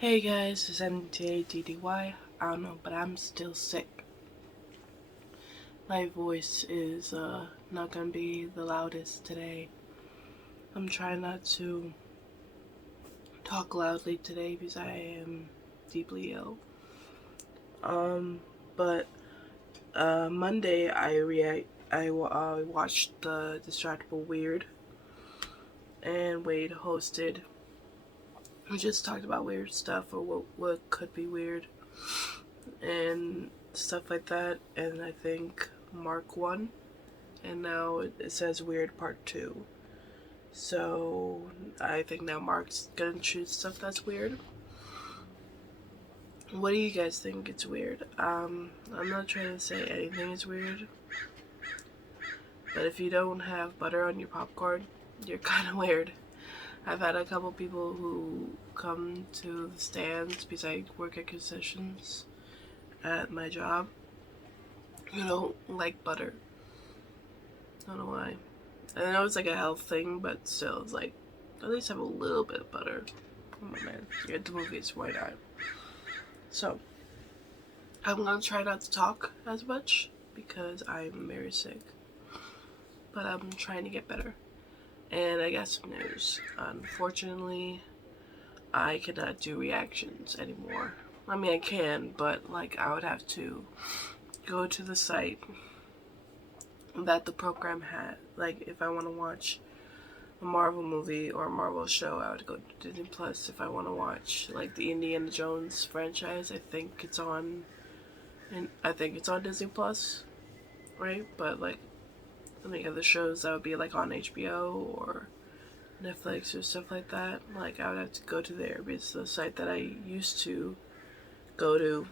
Hey guys, it's M.A.D.D.Y. I don't know, but I'm still sick. My voice is not gonna be the loudest today. I'm trying not to talk loudly today because I am deeply ill. But Monday I watched the Distractible Weird, and Wade hosted. We just talked about weird stuff or what could be weird and stuff like that. And I think Mark won, and now it says Weird Part 2. So I think now Mark's gonna choose stuff that's weird. What do you guys think it's weird? I'm not trying to say anything is weird, but if you don't have butter on your popcorn, you're kind of weird. I've had a couple people who come to the stands because I work at concessions at my job who don't like butter. I don't know why. I know it's like a health thing, but still, it's like, at least have a little bit of butter. Come on, man. You're at the movies, why not? So, I'm gonna try not to talk as much because I'm very sick. But I'm trying to get better. And I got some news. Unfortunately, I cannot do reactions anymore. I mean, I can, but like, I would have to go to the site that the program had. Like, if I want to watch a Marvel movie or a Marvel show, I would go to Disney Plus. If I want to watch like the Indiana Jones franchise, I think it's on Disney Plus, right? But like any other shows that would be like on HBO or Netflix or stuff like that, like I would have to go to there because the site that I used to go to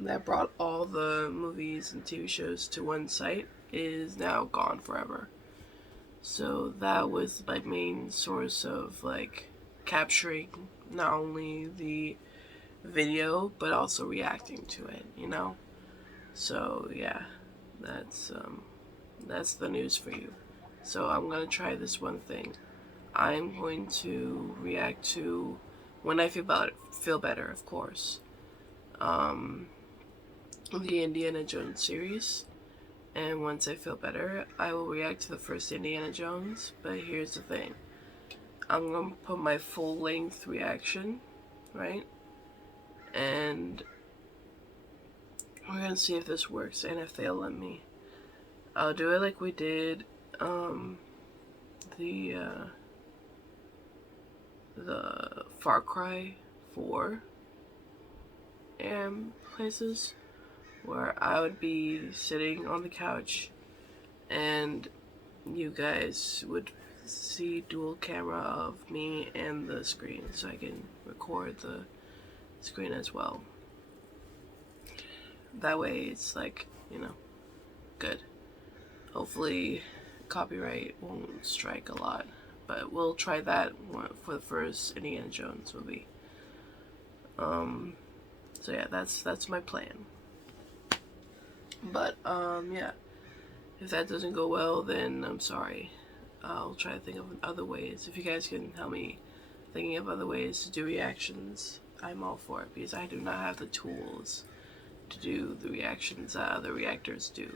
that brought all the movies and TV shows to one site is now gone forever. So that was my main source of like capturing not only the video but also reacting to it, you know? So yeah, that's the news for you. So I'm gonna try this one thing. I'm going to react to when I feel better, of course. The Indiana Jones series. And once I feel better, I will react to the first Indiana Jones. But here's the thing. I'm going to put my full-length reaction, right? And we're going to see if this works and if they'll let me. I'll do it like we did the Far Cry 4 places, where I would be sitting on the couch and you guys would see dual camera of me and the screen so I can record the screen as well. That way it's like, good. Hopefully copyright won't strike a lot, but we'll try that for the first Indiana Jones movie. So yeah, that's my plan. But yeah, if that doesn't go well, then I'm sorry. I'll try to think of other ways. If you guys can help me thinking of other ways to do reactions, I'm all for it, because I do not have the tools to do the reactions that other reactors do,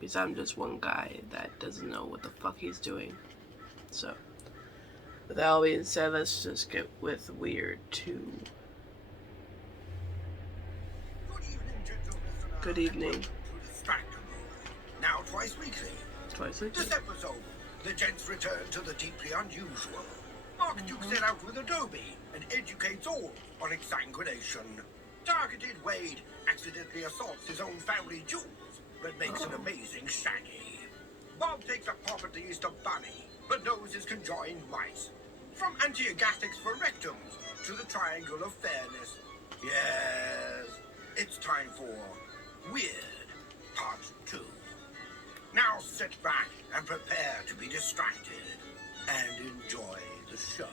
because I'm just one guy that doesn't know what the fuck he's doing. So, with that all being said, let's just get with Weird 2. Good evening. Distractible. Now twice weekly. Twice weekly. This episode, the gents return to the deeply unusual. Mark Duke set out with Adobe and educates all on exsanguination. Targeted Wade accidentally assaults his own family jewels, but makes an amazing shaggy. Bob takes a properties to Bunny, but knows his conjoined mice. From anti-agatics for rectums to the triangle of fairness. Yes, it's time for Weird Part 2. Now sit back and prepare to be distracted and enjoy the show.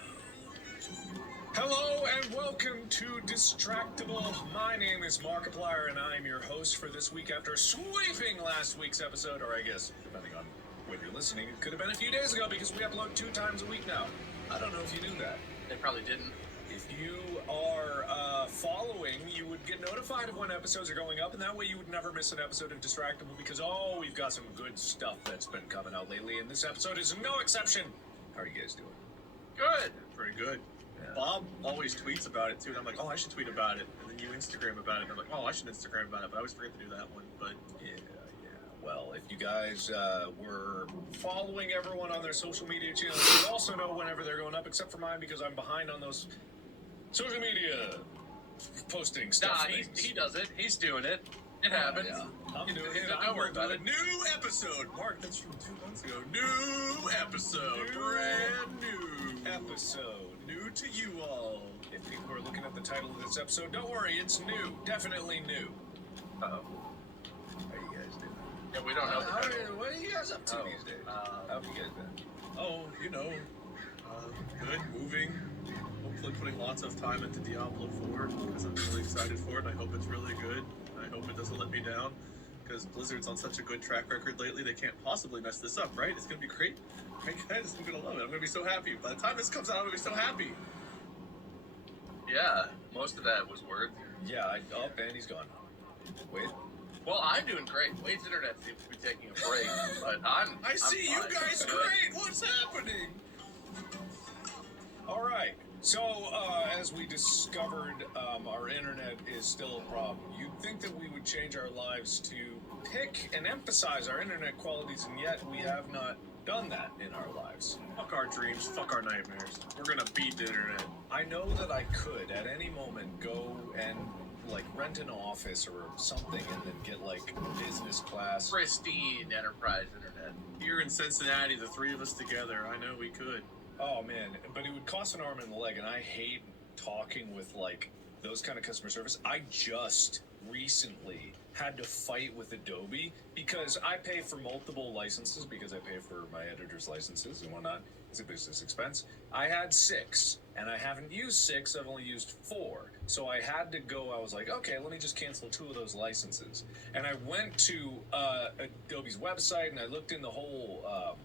Hello and welcome to Distractible. My name is Markiplier and I'm your host for this week after sweeping last week's episode, or I guess, depending on when you're listening, it could have been a few days ago because we upload 2 times a week now. I don't know if you knew that. They probably didn't. If you are notified of when episodes are going up, and that way you would never miss an episode of Distractible because, we've got some good stuff that's been coming out lately, and this episode is no exception. How are you guys doing? Good. Pretty good. Yeah. Bob always tweets about it too, and I'm like, I should tweet about it. And then you Instagram about it, and I'm like, I should Instagram about it, but I always forget to do that one. But Yeah. Well, if you guys were following everyone on their social media channels, you also know whenever they're going up, except for mine because I'm behind on those social media posting stuff. Nah, he does it. He's doing it. It happens. Yeah. I'm doing it. Don't worry about it. new episode, Mark. That's from 2 months ago. New episode, brand new Episode. new to you all. If people are looking at the title of this episode, don't worry, it's new. Definitely new. Uh-oh. How are you guys doing? Yeah, we don't know. What are you guys up to Oh, these days? How have you guys been? Oh, good, moving. Hopefully putting lots of time into Diablo 4 because I'm really excited for it. I hope it's really good. I hope it doesn't let me down because Blizzard's on such a good track record lately. They can't possibly mess this up, right? It's gonna be great. My guys, I'm gonna love it. I'm gonna be so happy. By the time this comes out, I'm gonna be so happy. Yeah, most of that was words. Yeah, and he's gone. Wait. Well, I'm doing great. Wade's internet seems to be taking a break, but I'm See you fine. guys great. What's happening? All right. So, as we discovered, our internet is still a problem. You'd think that we would change our lives to pick and emphasize our internet qualities, and yet we have not done that in our lives. Fuck our dreams. Fuck our nightmares. We're gonna beat the internet. I know that I could, at any moment, go and, rent an office or something and then get, business class. Pristine enterprise internet. Here in Cincinnati, the three of us together, I know we could. Oh, man. But it would cost an arm and a leg, and I hate talking with, those kind of customer service. I just recently had to fight with Adobe because I pay for multiple licenses because I pay for my editor's licenses and whatnot. It's a business expense. I had 6, and I haven't used 6. I've only used 4. So I had to go. I was like, okay, let me just cancel 2 of those licenses. And I went to Adobe's website, and I looked in the whole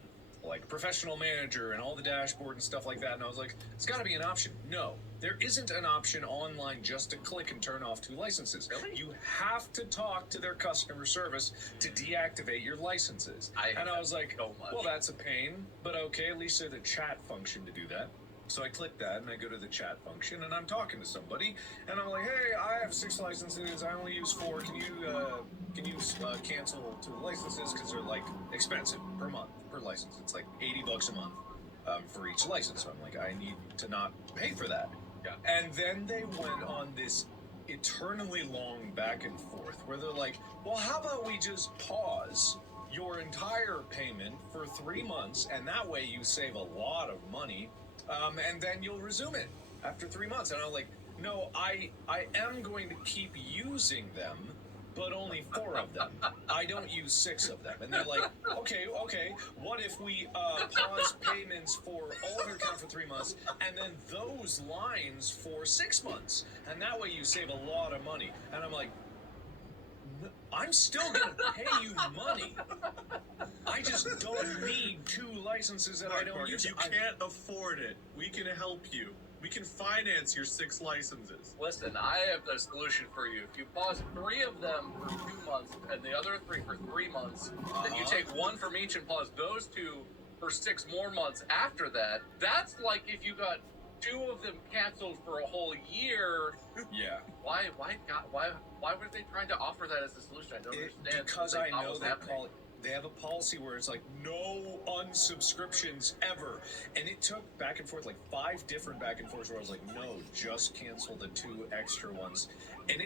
professional manager and all the dashboard and stuff like that, and I was like, it's got to be an option. No, there isn't an option online just to click and turn off 2 licenses. Really? You have to talk to their customer service to deactivate your licenses. I was like, so much. well, that's a pain, but okay, at least there's a chat function to do that. So I click that and I go to the chat function and I'm talking to somebody and I'm like, hey, I have 6 licenses. I only use 4. Can you cancel 2 licenses because they're expensive per month per license? It's $80 a month for each license. So I'm like, I need to not pay for that. Yeah. And then they went on this eternally long back and forth where they're like, well, how about we just pause your entire payment for 3 months and that way you save a lot of money. And then you'll resume it after 3 months. And I'm like, no, I am going to keep using them, but only 4 of them. I don't use 6 of them. And they're like, okay, what if we pause payments for all of your account for 3 months, and then those lines for 6 months? And that way you save a lot of money. And I'm like, I'm still going to pay you money. I just don't need 2 licenses that I don't Mark, use. if you can't afford it, we can help you. We can finance your 6 licenses. Listen, I have the solution for you. If you pause 3 of them for 2 months and the other 3 for 3 months, then you take 1 from each and pause those 2 for 6 more months after that. That's like if you got 2 of them canceled for a whole year. Yeah. Why were they trying to offer that as a solution? I don't understand. Because What I they thought know was they happening. they have a policy where it's no unsubscriptions ever. And it took back and forth 5 different back and forths where I was like, no, just cancel the 2 extra ones. And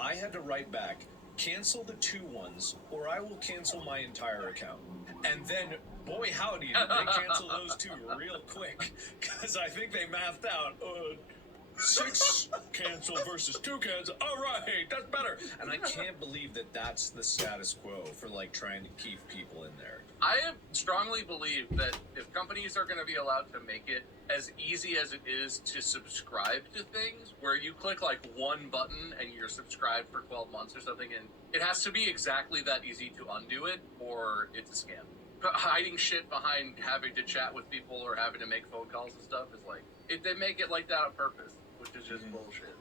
I had to write back, cancel the 2 ones or I will cancel my entire account. And then, boy howdy, did they cancel those 2 real quick. Because I think they mathed out, 6 cancel versus 2 cancel. All right, that's better. And I can't believe that that's the status quo for trying to keep people in there. I strongly believe that if companies are going to be allowed to make it as easy as it is to subscribe to things, where you click 1 button and you're subscribed for 12 months or something, and it has to be exactly that easy to undo it, or it's a scam. Hiding shit behind having to chat with people or having to make phone calls and stuff is they make it like that on purpose, which is just bullshit.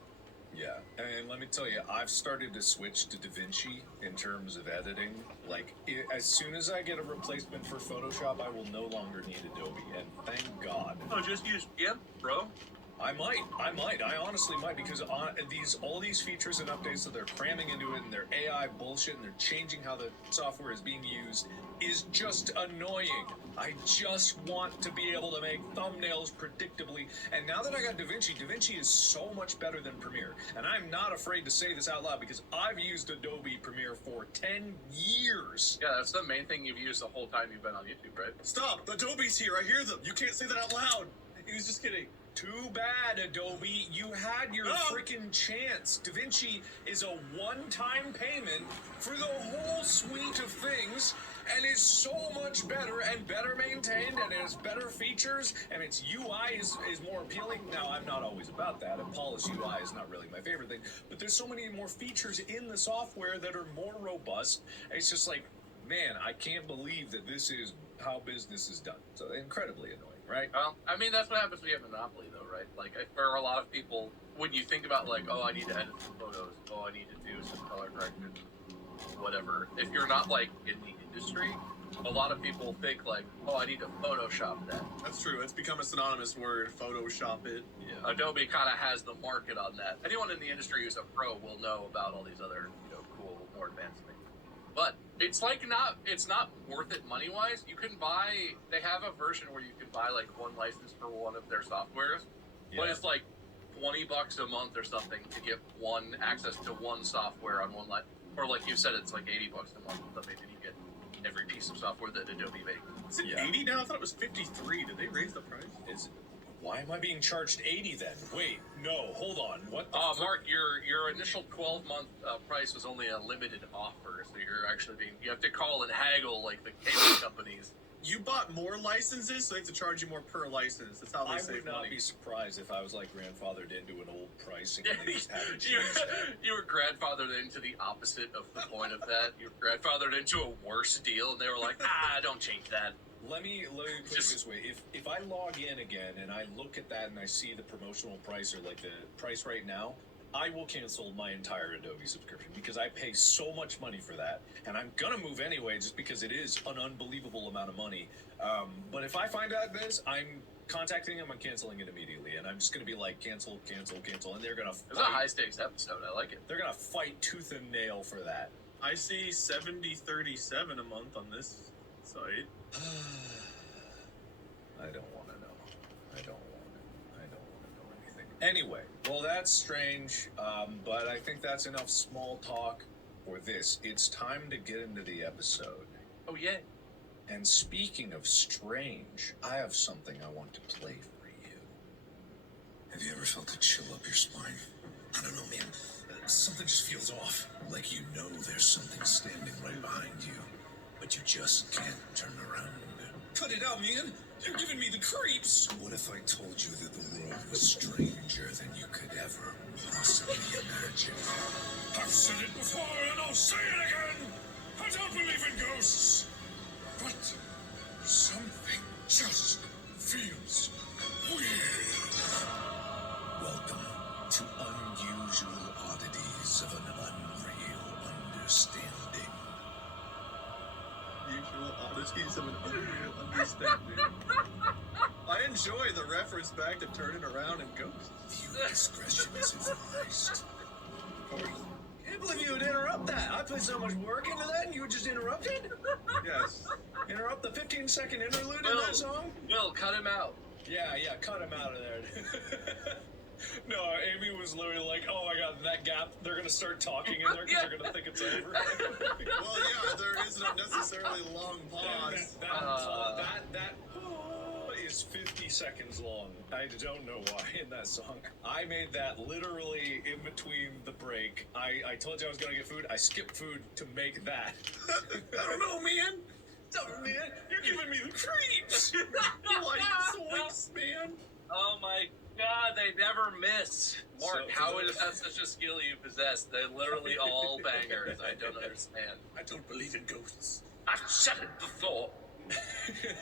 Yeah, and let me tell you, I've started to switch to DaVinci in terms of editing. Like, as soon as I get a replacement for Photoshop, I will no longer need Adobe, and thank God. Oh, just use GIMP, bro. I might. I honestly might, because all these features and updates that they're cramming into it, and their AI bullshit, and they're changing how the software is being used, is just annoying. I just want to be able to make thumbnails predictably. And now that I got DaVinci is so much better than Premiere. And I'm not afraid to say this out loud because I've used Adobe Premiere for 10 years. Yeah, that's the main thing you've used the whole time you've been on YouTube, right? Stop! Adobe's here. I hear them. You can't say that out loud. He was just kidding. Too bad, Adobe. You had your freaking chance. DaVinci is a one-time payment for the whole suite of things, and is so much better and better maintained, and it has better features, and its UI is more appealing. Now, I'm not always about that, and polished UI is not really my favorite thing, but there's so many more features in the software that are more robust. It's just like, man, I can't believe that this is how business is done. So incredibly annoying. Right? Well, I mean, that's what happens when you have Monopoly, though, right? Like, for a lot of people, when you think about, like, oh, I need to edit some photos, oh, I need to do some color correction, whatever. If you're not, like, in the industry, a lot of people think, like, oh, I need to Photoshop that. That's true. It's become a synonymous word. Photoshop it. Yeah. Adobe kind of has the market on that. Anyone in the industry who's a pro will know about all these other, cool, more advanced things. But it's not worth it money wise. You can they have a version where you can buy like one license for one of their softwares, but it's like $20 a month or something to get access to one software on one or like you said, it's like $80 a month, but maybe you get every piece of software that Adobe makes. Is it 80 now? I thought it was 53. Did they raise the price? Why am I being charged 80 then? Wait, no, hold on. What the Mark, your initial 12-month price was only a limited offer, so you're actually you have to call and haggle like the cable companies. You bought more licenses, so they have to charge you more per license. That's how they save money. I would not be surprised if I was like grandfathered into an old pricing and they just hadn't changed that. You were grandfathered into the opposite of the point of that. You were grandfathered into a worse deal, and they were like, don't change that. Let me put it this way. If I log in again and I look at that and I see the promotional price or like the price right now, I will cancel my entire Adobe subscription because I pay so much money for that. And I'm going to move anyway just because it is an unbelievable amount of money. But if I find out this, I'm contacting them and canceling it immediately. And I'm just going to be like, cancel. And they're going to fight. It's a high-stakes episode. I like it. They're going to fight tooth and nail for that. I see $70.37 a month on this site. I don't want to know. I don't want to know anything. Anyway, well, that's strange, but I think that's enough small talk for this. It's time to get into the episode. Oh, yeah. And speaking of strange, I have something I want to play for you. Have you ever felt a chill up your spine? I don't know, man. Something just feels off. Like you know there's something standing right behind you, but you just can't turn around. Cut it out, man! You're giving me the creeps! What if I told you that the world was stranger than you could ever possibly imagine? I've said it before and I'll say it again! I don't believe in ghosts! But something just feels weird. Welcome to Unusual Oddities of an Unreal Understanding. Usual oddities of an unreal understanding. I enjoy the reference back to turning around and ghosts. Viewer discretion is advised. Can't believe you would interrupt that. I put so much work into that and you just interrupted? Yes. Interrupt the 15-second interlude in that song? Will, cut him out. Yeah, cut him out of there. No, Amy was literally like, oh my god, that gap, they're gonna start talking in there because they're gonna think it's over. Well, yeah, there isn't a necessarily long pause. That is 50 seconds long. I don't know why in that song. I made that literally in between the break. I told you I was gonna get food. I skipped food to make that. I don't know, man. Man, you're giving me the creeps. Like zoinks, man. Oh my god, they never miss. Mark, So- how is that such a skill you possess? They're literally all bangers. I don't understand. I don't believe in ghosts. I've said it before.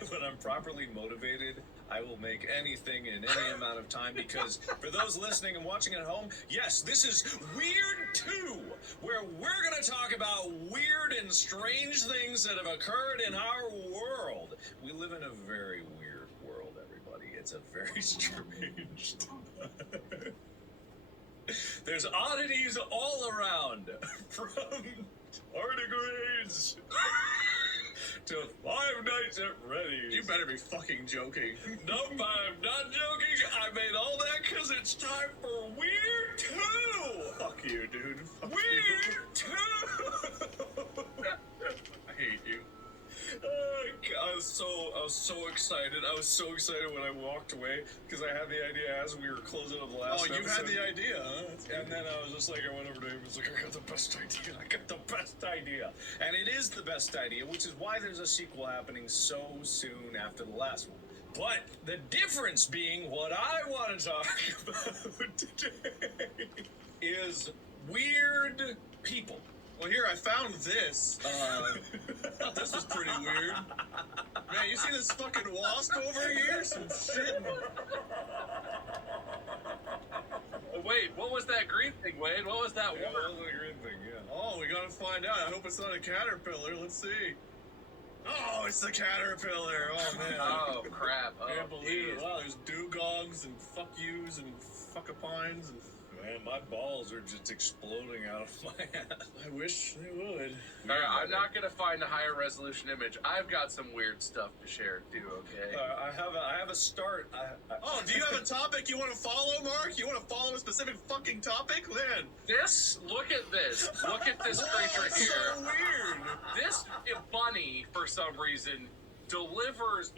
When I'm properly motivated, I will make anything in any amount of time because for those listening and watching at home, yes, this is Weird 2, where we're going to talk about weird and strange things that have occurred in our world. We live in a very weird world, everybody. It's a very strange time. There's oddities all around, from tardigrades to Five Nights at Freddy's. You better be fucking joking. Nope, I'm not joking. I made all that because it's time for Weird 2. Fuck you, dude. Fuck Weird 2. I hate you. I was so excited. I was so excited when I walked away because I had the idea as we were closing up the last Oh, you episode. had the idea, huh? That's And then I was just like, I went over to him and was like, I got the best idea. And it is the best idea, which is why there's a sequel happening so soon after the last one. But the difference being what I want to talk about today is weird people. Well, here, I found this. Thought this was pretty weird. Man, you see this fucking wasp over here? Some shit. Wait, what was that green thing, Wade? What was that Yeah, word? that was a green thing, yeah. Oh, we gotta find out. I hope it's not a caterpillar. Let's see. Oh, it's the caterpillar. Oh, man. Oh, crap. Oh, Can't believe it. geez. Wow, there's dugongs and fuck yous and fuckapines and... Man, my balls are just exploding out of my ass. I wish they would. All right, I'm not gonna find a higher resolution image. I've got some weird stuff to share too. Okay. I have a start. Oh, do you have a topic you want to follow, Mark? You want to follow a specific fucking topic? Man. Look at this. Look at this creature That's here. so weird. This bunny, for some reason, delivers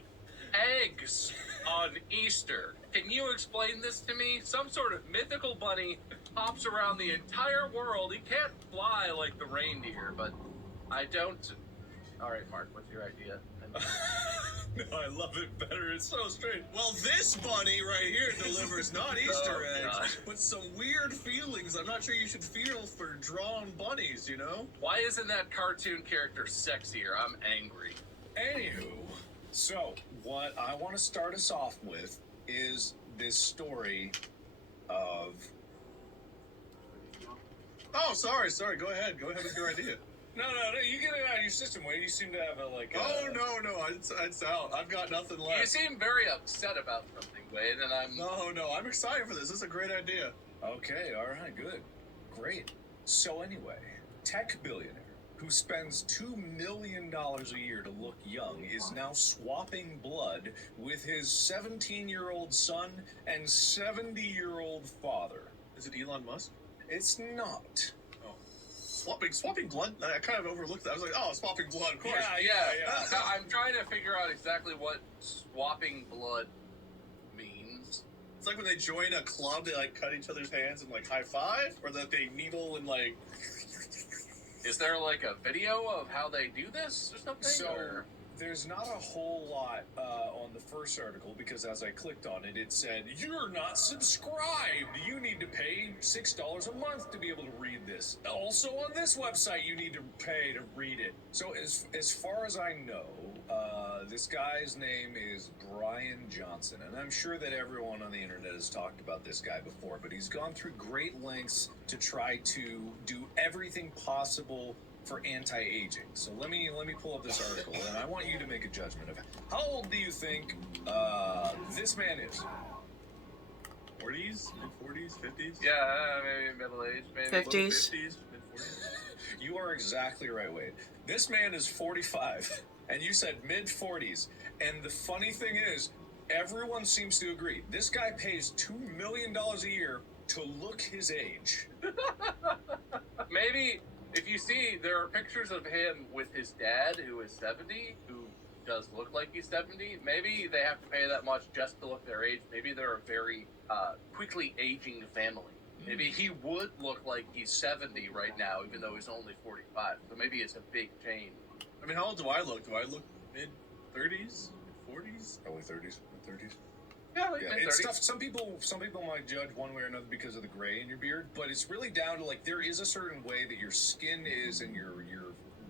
eggs on Easter. Can you explain this to me? Some sort of mythical bunny hops around the entire world. He can't fly like the reindeer, but I don't. All right, Mark, what's your idea? No, I love it better. It's so strange. Well, this bunny right here delivers not Easter Oh, eggs, God. but some weird feelings I'm not sure you should feel for drawn bunnies, you know? Why isn't that cartoon character sexier? I'm angry. Anywho, so what I want to start us off with is this story of. Oh, sorry. Go ahead. Go ahead with your idea. No, you get it out of your system, Wade. You seem to have a Oh, no, it's out. I've got nothing You left. seem very upset about something, Wade, and I'm. No, I'm excited for this. This is a great idea. Okay, all right, good, great. So anyway, tech billionaire who spends $2 million a year to look young is now swapping blood with his 17-year-old son and 70-year-old father. Is it Elon Musk? It's not. Oh. Swapping blood? I kind of overlooked that. I was like, oh, swapping blood, of course. Yeah. I'm trying to figure out exactly what swapping blood means. It's like when they join a club, they like cut each other's hands and like high five, or that they needle and like. Is there like a video of how they do this or something? So or? there's not a whole lot on the first article because as I clicked on it, it said, you're not subscribed. You need to pay $6 a month to be able to read this. Also on this website, you need to pay to read it. So as far as I know, this guy's name is Brian Johnson, and I'm sure that everyone on the internet has talked about this guy before, but he's gone through great lengths to try to do everything possible for anti-aging. So let me pull up this article, and I want you to make a judgment of how old do you think this man is? 40s, mid-40s, 50s? Yeah, maybe middle age, maybe. 50s. 50s, mid-40s. You are exactly right, Wade. This man is 45, and you said mid-40s. And the funny thing is, everyone seems to agree. This guy pays $2 million a year to look his age. Maybe if you see, there are pictures of him with his dad, who is 70, who does look like he's 70. Maybe they have to pay that much just to look their age. Maybe they're a very quickly aging family. Maybe he would look like he's 70 right now, even though he's only 45. So maybe it's a big change. I mean, how old do I look? Do I look mid-30s, mid-40s? Probably 30s, mid-30s. Yeah, like Yeah, mid-30s. it's tough. Some people might judge one way or another because of the gray in your beard, but it's really down to like there is a certain way that your skin is and your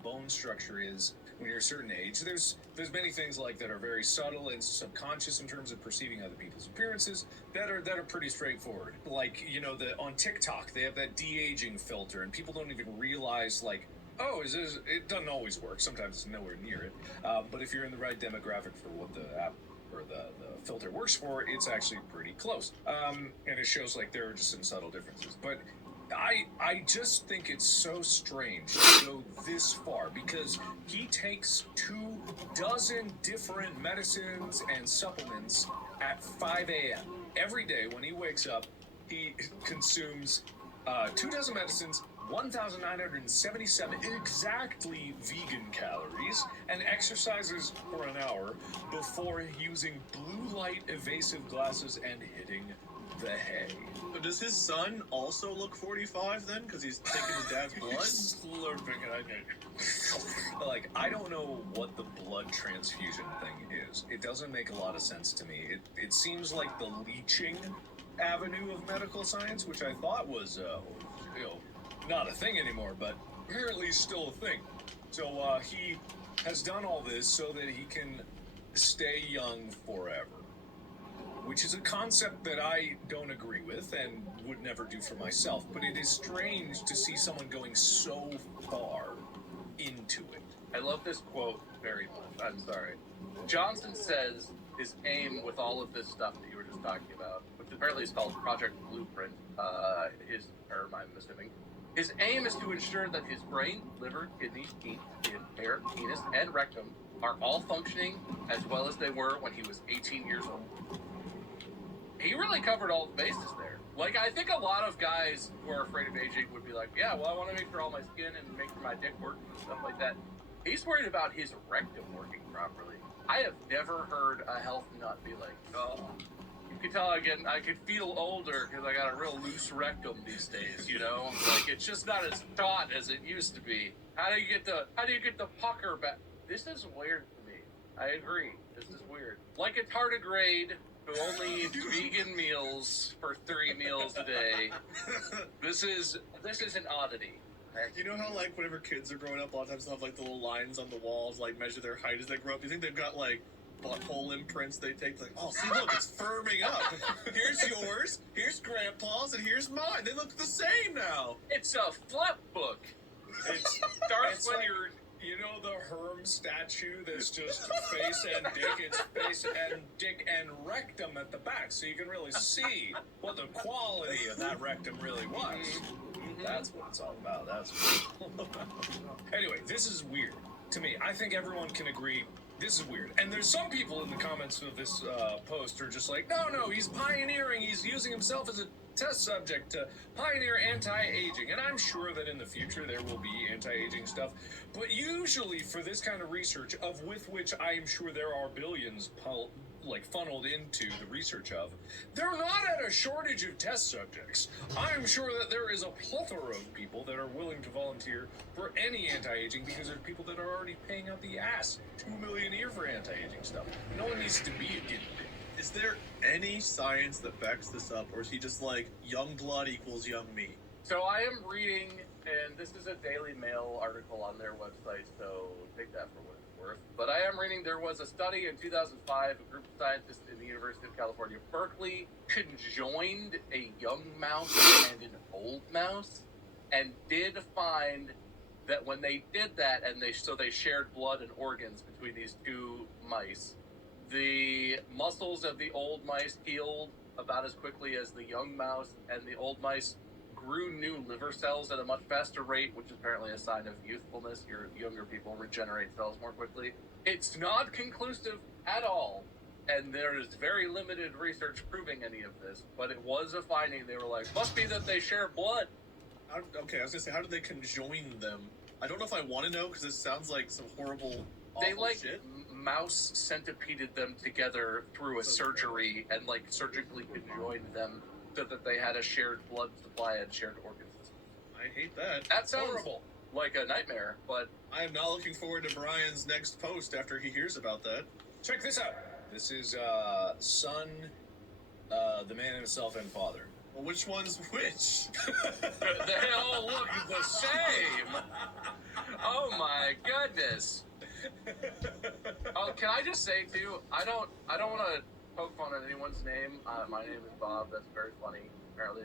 bone structure is when you're a certain age. There's many things like that are very subtle and subconscious in terms of perceiving other people's appearances that are pretty straightforward. Like, you know, on TikTok they have that de-aging filter, and people don't even realize, like, oh, it doesn't always work. Sometimes it's nowhere near it. But if you're in the right demographic for what the app or the filter works for, it's actually pretty close. And it shows like there are just some subtle differences. But I just think it's so strange to go this far, because he takes 24 different medicines and supplements at 5 a.m. Every day when he wakes up. He consumes 24 medicines, 1,977 exactly vegan calories, and exercises for an hour before using blue light evasive glasses and hitting the hay. So does his son also look 45 then? Because he's taking his dad's blood? Slurping it. Like, I don't know what the blood transfusion thing is. It doesn't make a lot of sense to me. It seems like the leeching avenue of medical science, which I thought was, not a thing anymore, but apparently still a thing. So he has done all this so that he can stay young forever, which is a concept that I don't agree with and would never do for myself, but it is strange to see someone going so far into it. I love this quote very much. I'm sorry. Johnson says his aim with all of this stuff that you were just talking about, which apparently is called Project Blueprint, I'm assuming, his aim is to ensure that his brain, liver, kidneys, hair, penis, and rectum are all functioning as well as they were when he was 18 years old. He really covered all the bases there. Like, I think a lot of guys who are afraid of aging would be like, yeah, well, I want to make sure all my skin and make sure my dick works and stuff like that. He's worried about his rectum working properly. I have never heard a health nut be like, oh, you can tell I could feel older because I got a real loose rectum these days, you know? Like, it's just not as taut as it used to be. How do you get the pucker back? This is weird to me. I agree. This is weird. Like a tardigrade who only eats vegan meals for 3 meals a day. This is an oddity. You know how, like, whenever kids are growing up, a lot of times they'll have, like, the little lines on the walls, like, measure their height as they grow up? You think they've got, like, butthole imprints they take? Like, oh, see, look, it's firming up. Here's yours, here's Grandpa's, and here's mine. They look the same now. It's a flip book. It starts when like, you're... You know the Herm statue that's just face and dick? It's face and dick and rectum at the back, so you can really see what the quality of that rectum really was. Mm-hmm. That's what it's all about. That's what Anyway, this is weird to me. I think everyone can agree this is weird. And there's some people in the comments of this post are just like, no, he's pioneering. He's using himself as a test subject to pioneer anti-aging. And I'm sure that in the future there will be anti-aging stuff. But usually for this kind of research, with which I'm sure there are billions funneled into the research of, they're not at a shortage of test subjects. I'm sure that there is a plethora of people that are willing to volunteer for any anti-aging, because there's people that are already paying out the ass $2 million a year for anti-aging stuff. No one needs to be a guinea pig. Is there any science that backs this up, or is he just like, young blood equals young meat? So I am reading, and this is a Daily Mail article on their website, so take that for what it's worth. But I am reading, there was a study in 2005, a group of scientists in the University of California, Berkeley, conjoined a young mouse and an old mouse, and did find that when they did that, and they shared blood and organs between these two mice, the muscles of the old mice healed about as quickly as the young mouse, and the old mice grew new liver cells at a much faster rate, which is apparently a sign of youthfulness. Your younger people regenerate cells more quickly. It's not conclusive at all, and there is very limited research proving any of this, but it was a finding. They were like, must be that they share blood. Okay, I was gonna say, how did they conjoin them? I don't know if I want to know, because this sounds like some horrible, awful shit. Mouse centipeded them together through a surgery and surgically conjoined them so that they had a shared blood supply and shared organ system. I hate that. That sounds horrible, like a nightmare, but I am not looking forward to Brian's next post after he hears about that. Check this out. This is son, the man himself, and father. Well, which one's which? They all look the same. Oh my goodness. Oh, can I just say too? I don't want to poke fun at anyone's name. My name is Bob. That's very funny. Apparently,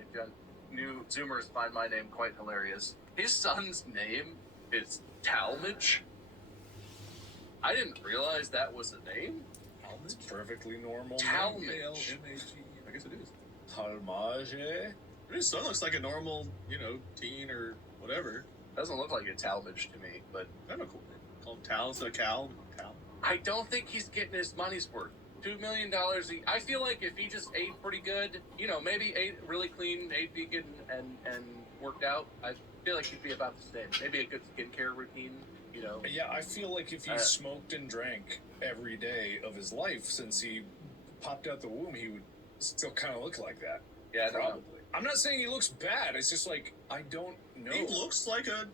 new Zoomers find my name quite hilarious. His son's name is Talmadge. I didn't realize that was a name. It's perfectly normal. Talmadge. Talmadge. I guess it is. Talmadge. His son looks like a normal, teen or whatever. Doesn't look like a Talmadge to me, but Kind of cool name. Call him Tal instead of Cal. Tal. I don't think he's getting his money's worth. $2 million. I feel like if he just ate pretty good, maybe ate really clean, ate vegan, and worked out, I feel like he'd be about the same. Maybe a good skincare routine, Yeah, I feel like if he smoked and drank every day of his life since he popped out the womb, he would still kind of look like that. Yeah, Probably. I'm not saying he looks bad. It's just like, I don't know. He looks like a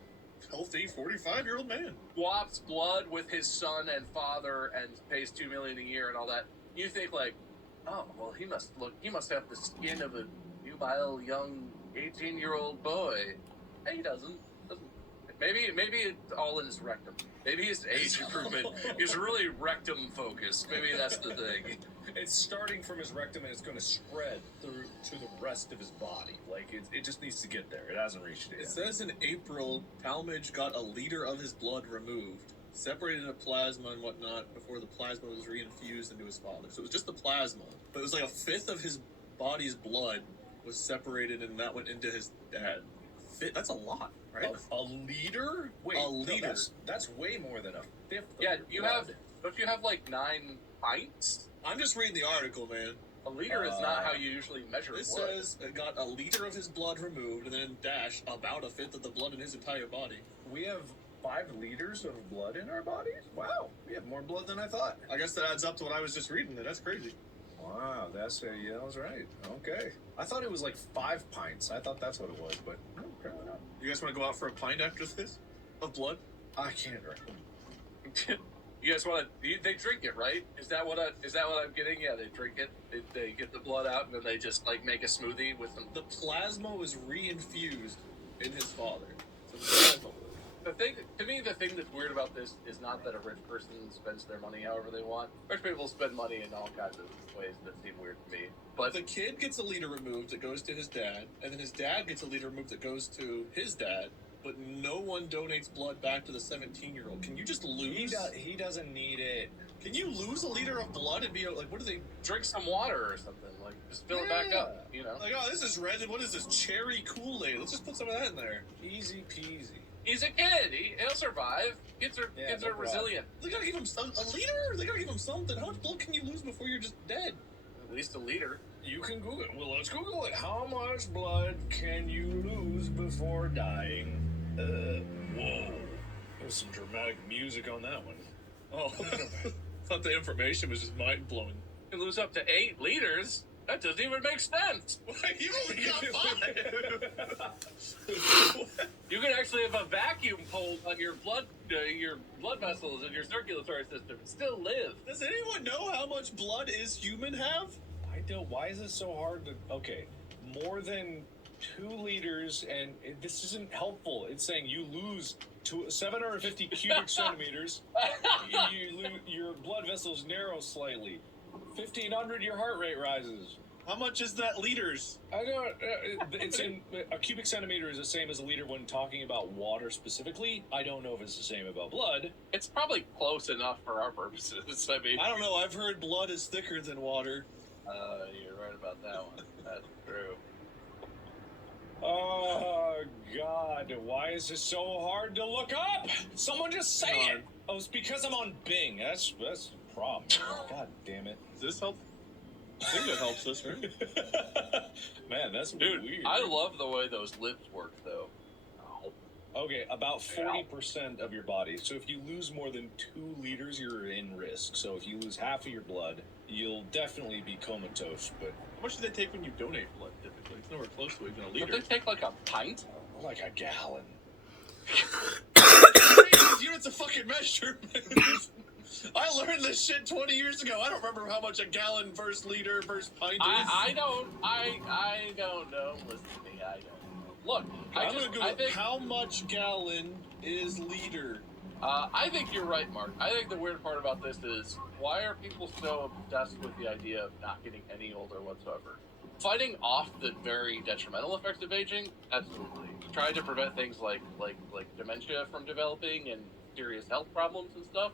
healthy 45-year-old man. swaps blood with his son and father and pays $2 million a year and all that. You think like, oh well, he must have the skin of a nubile young 18-year-old boy. Hey, he doesn't. Maybe it's all in his rectum. Maybe his age improvement is really rectum focused. Maybe that's the thing. It's starting from his rectum and it's going to spread through to the rest of his body. Like, it just needs to get there. It hasn't reached it yet. It says in April, Talmadge got a liter of his blood removed, separated into plasma and whatnot before the plasma was reinfused into his father. So it was just the plasma, but it was like a fifth of his body's blood was separated and that went into his dad. That's a lot, right? A liter? Wait, A no, liter. that's way more than a fifth. Yeah, of your blood. don't you have like 9 pints? I'm just reading the article, man. A liter is not how you usually measure It blood. says it got a liter of his blood removed, and then in dash, about a fifth of the blood in his entire body. We have 5 liters of blood in our bodies? Wow, we have more blood than I thought. I guess that adds up to what I was just reading. That's crazy. Wow, that's right. Okay. I thought it was like 5 pints. I thought that's what it was, but no, apparently not. You guys want to go out for a pint after this? Of blood? I can't drink. You guys want to? They drink it, right? Is that what I'm getting? Yeah, they drink it. They get the blood out and then they just like make a smoothie with them. The plasma was reinfused in his father. So the plasma. The thing that's weird about this is not that a rich person spends their money however they want. Rich people spend money in all kinds of ways that seem weird to me. But The kid gets a liter removed that goes to his dad, and then his dad gets a liter removed that goes to his dad, but no one donates blood back to the 17-year-old. Can you just lose? He doesn't need it. Can you lose a liter of blood and be like, what do they... drink some water or something. Like just fill it back up. Like, oh, this is red. What is this? Cherry Kool-Aid. Let's just put some of that in there. Easy peasy. He's a kid. He'll survive. Kids are no resilient. They gotta give him a liter? They gotta give him something. How much blood can you lose before you're just dead? At least a liter. You can Google it. Well, let's Google it. How much blood can you lose before dying? Whoa. There's some dramatic music on that one. Oh, I thought the information was just mind-blowing. You lose up to 8 liters. That doesn't even make sense. You only got 5! You can actually have a vacuum pulled on your blood vessels and your circulatory system and still live. Does anyone know how much blood is human have? I don't. Why is it so hard to... Okay, more than 2 liters, and this isn't helpful. It's saying you lose 750 cubic centimeters. Your blood vessels narrow slightly. 1,500, your heart rate rises. How much is that liters? I don't. It's in a cubic centimeter is the same as a liter when talking about water specifically. I don't know if it's the same about blood. It's probably close enough for our purposes. I mean, I don't know. I've heard blood is thicker than water. you're right about that one. That's true. Oh God! Why is this so hard to look up? Someone just say it. Oh, it's because I'm on Bing. That's the problem. God damn it! Does this help? I think that helps us, right? Man, that's Dude, weird. I love the way those lips work, though. Okay, about 40% of your body. So if you lose more than 2 liters, you're in risk. So if you lose half of your blood, you'll definitely be comatose. But How much do they take when you donate blood, typically? It's nowhere close to even a Don't liter. they take like a pint? like a gallon. Units of fucking measurement. I learned this shit 20 years ago. I don't remember how much a gallon versus liter versus pint is. I don't know. Listen to me, I don't know. Look, I'm gonna go. I think How much gallon is liter? I think you're right, Mark. I think the weird part about this is, why are people so obsessed with the idea of not getting any older whatsoever? Fighting off the very detrimental effects of aging, absolutely. Trying to prevent things like dementia from developing and serious health problems and stuff,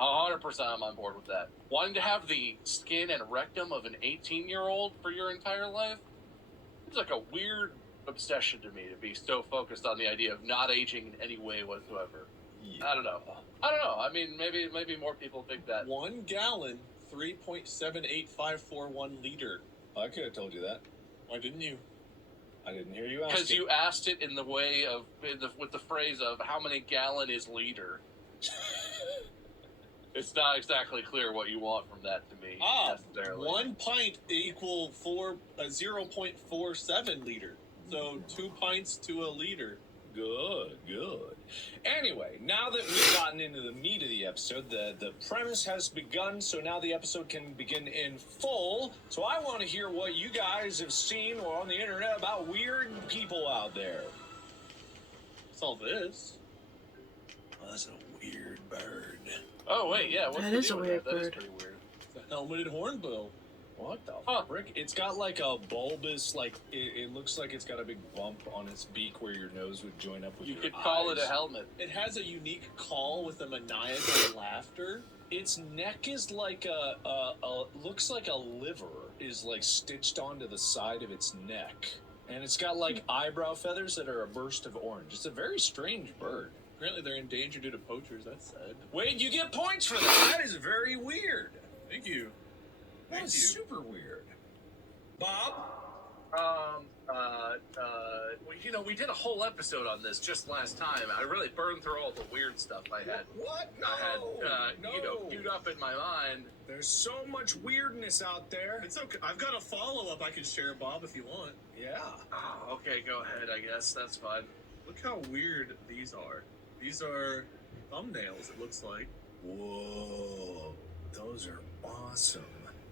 100% I'm on board with that. Wanting to have the skin and rectum of an 18-year-old for your entire life? It's like a weird obsession to me to be so focused on the idea of not aging in any way whatsoever. Yeah. I don't know. I mean, maybe more people think that. 1 gallon, 3.78541 liter. I could have told you that. Why didn't you? I didn't hear you ask. Because you asked it in the way of with the phrase of how many gallon is liter. It's not exactly clear what you want from that to me necessarily. 1 pint equal 0.47 liter. So 2 pints to a liter. Good. Anyway, now that we've gotten into the meat of the episode, the premise has begun, so now the episode can begin in full. So I want to hear what you guys have seen or on the internet about weird people out there. Saw this. Well, that's a weird bird. Oh wait, yeah, what's That the is deal a with weird that? That is bird. pretty weird. It's a helmeted hornbill. What the Huh. frick? It's got like a bulbous, like, it looks like it's got a big bump on its beak where your nose would join up with You your could call it eyes. a helmet. It has a unique call with a maniacal laughter. Its neck is like looks like a liver is like stitched onto the side of its neck. And it's got like eyebrow feathers that are a burst of orange. It's a very strange bird. Apparently they're endangered due to poachers, that's sad. Wade, you get points for that. That is very weird. Thank you. That is super weird. Bob? We did a whole episode on this just last time. I really burned through all the weird stuff I had. What? No. I had, no. queued up in my mind. There's so much weirdness out there. It's okay. I've got a follow-up I can share, Bob, if you want. Yeah. Oh, okay, go ahead, I guess. That's fine. Look how weird these are. These are thumbnails, it looks like. Whoa. Those are awesome.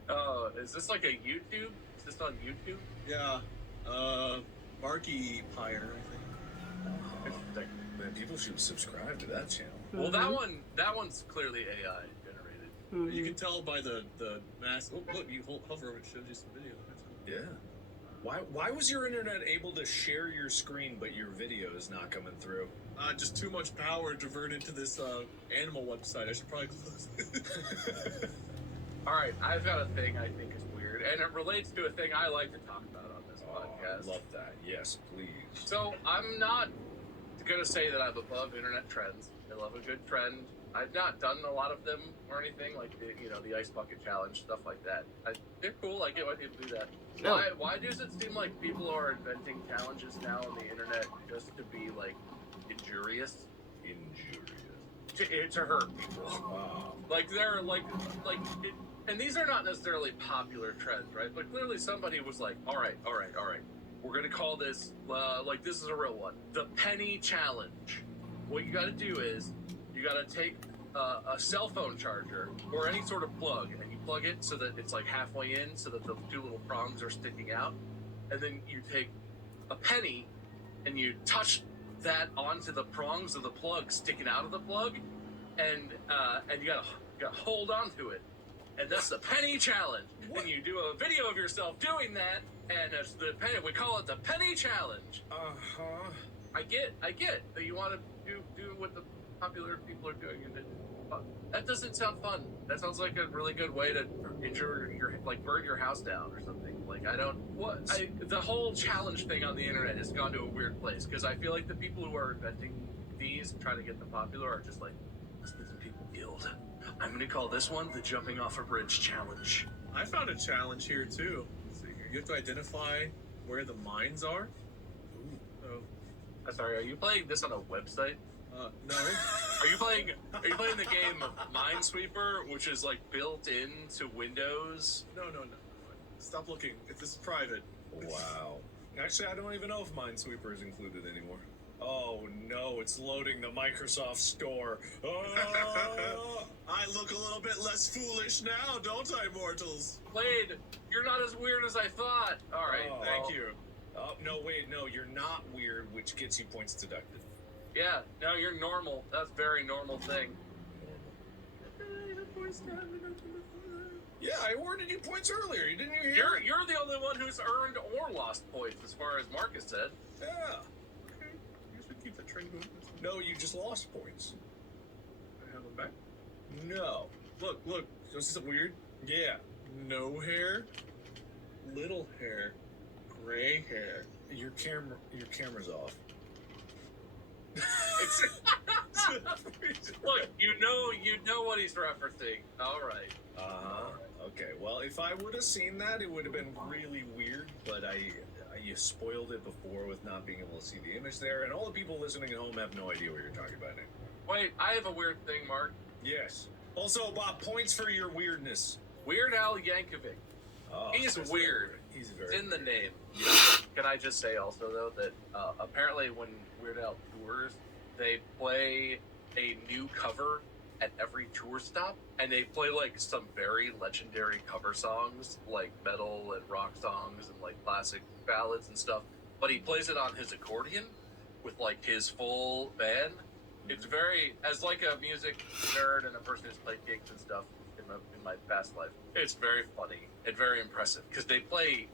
Oh, is this like a YouTube? Is this on YouTube? Yeah. Marky Pyre, I think. Interesting. Man, people should subscribe to that channel. Well, that one's clearly AI generated. You can tell by the mass. Oh, look, you hover over, it shows you some video. Yeah. Why was your internet able to share your screen but your video is not coming through? Just too much power diverted to this animal website. I should probably close it. Alright, I've got a thing I think is weird, and it relates to a thing I like to talk about on this podcast. I love that. Yes, please. So, I'm not gonna say that I'm above internet trends. I love a good trend. I've not done a lot of them or anything, like the ice bucket challenge, stuff like that. They're cool, I get why people do that. No. Why does it seem like people are inventing challenges now on the internet just to be, like, injurious? To hurt people. Wow. Like, they're, and these are not necessarily popular trends, right? But clearly somebody was like, all right. We're going to call this, this is a real one. The penny challenge. What you got to do is, you got to take a cell phone charger or any sort of plug, and you plug it so that it's like halfway in, so that the two little prongs are sticking out. And then you take a penny and you touch that onto the prongs of the plug sticking out of the plug, and you gotta hold on to it. And that's the penny challenge. What? And you do a video of yourself doing that, and that's the penny. We call it the penny challenge. I get that you want to do what the popular people are doing, and that doesn't sound fun. That sounds like a really good way to burn your house down or something. The whole challenge thing on the internet has gone to a weird place, because I feel like the people who are inventing these and trying to get them popular are just like, let's get some people killed. I'm going to call this one the jumping off a bridge challenge. I found a challenge here too. Let's see here. You have to identify where the mines are. Ooh. So, I'm sorry, are you playing this on a website? No. Are you playing the game Minesweeper, which is like built into Windows? No. Stop looking. This is private. Wow. Actually, I don't even know if Minesweeper is included anymore. Oh no, it's loading the Microsoft Store. Oh! I look a little bit less foolish now, don't I, mortals? Blade, you're not as weird as I thought. All right, Oh. Thank you. Oh, no, wait, no, you're not weird, which gets you points deducted. Yeah, no, you're normal. That's a very normal thing. Yeah, I awarded you points earlier. Didn't you hear? You're the only one who's earned or lost points, as far as Marcus said. Yeah. Okay. I guess we keep the train going. No, you just lost points. I have them back. No. Look. You see something weird? Yeah. No hair, little hair, gray hair. Your camera's off. It's Look, you know what he's referencing. All right. Okay. Well, if I would have seen that, it would have been really weird. But you spoiled it before with not being able to see the image there, and all the people listening at home have no idea what you're talking about now. Wait, I have a weird thing, Mark. Yes. Also, Bob, points for your weirdness. Weird Al Yankovic. Oh, He's weird. He's It's very in the weird. name. Can I just say also, though, that apparently when Weird Al tours, they play a new cover at every tour stop, and they play, like, some very legendary cover songs, like metal and rock songs and, like, classic ballads and stuff, but he plays it on his accordion with, like, his full band. It's very, as, like, a music nerd and a person who's played gigs and stuff in my past life, it's very funny and very impressive, because they play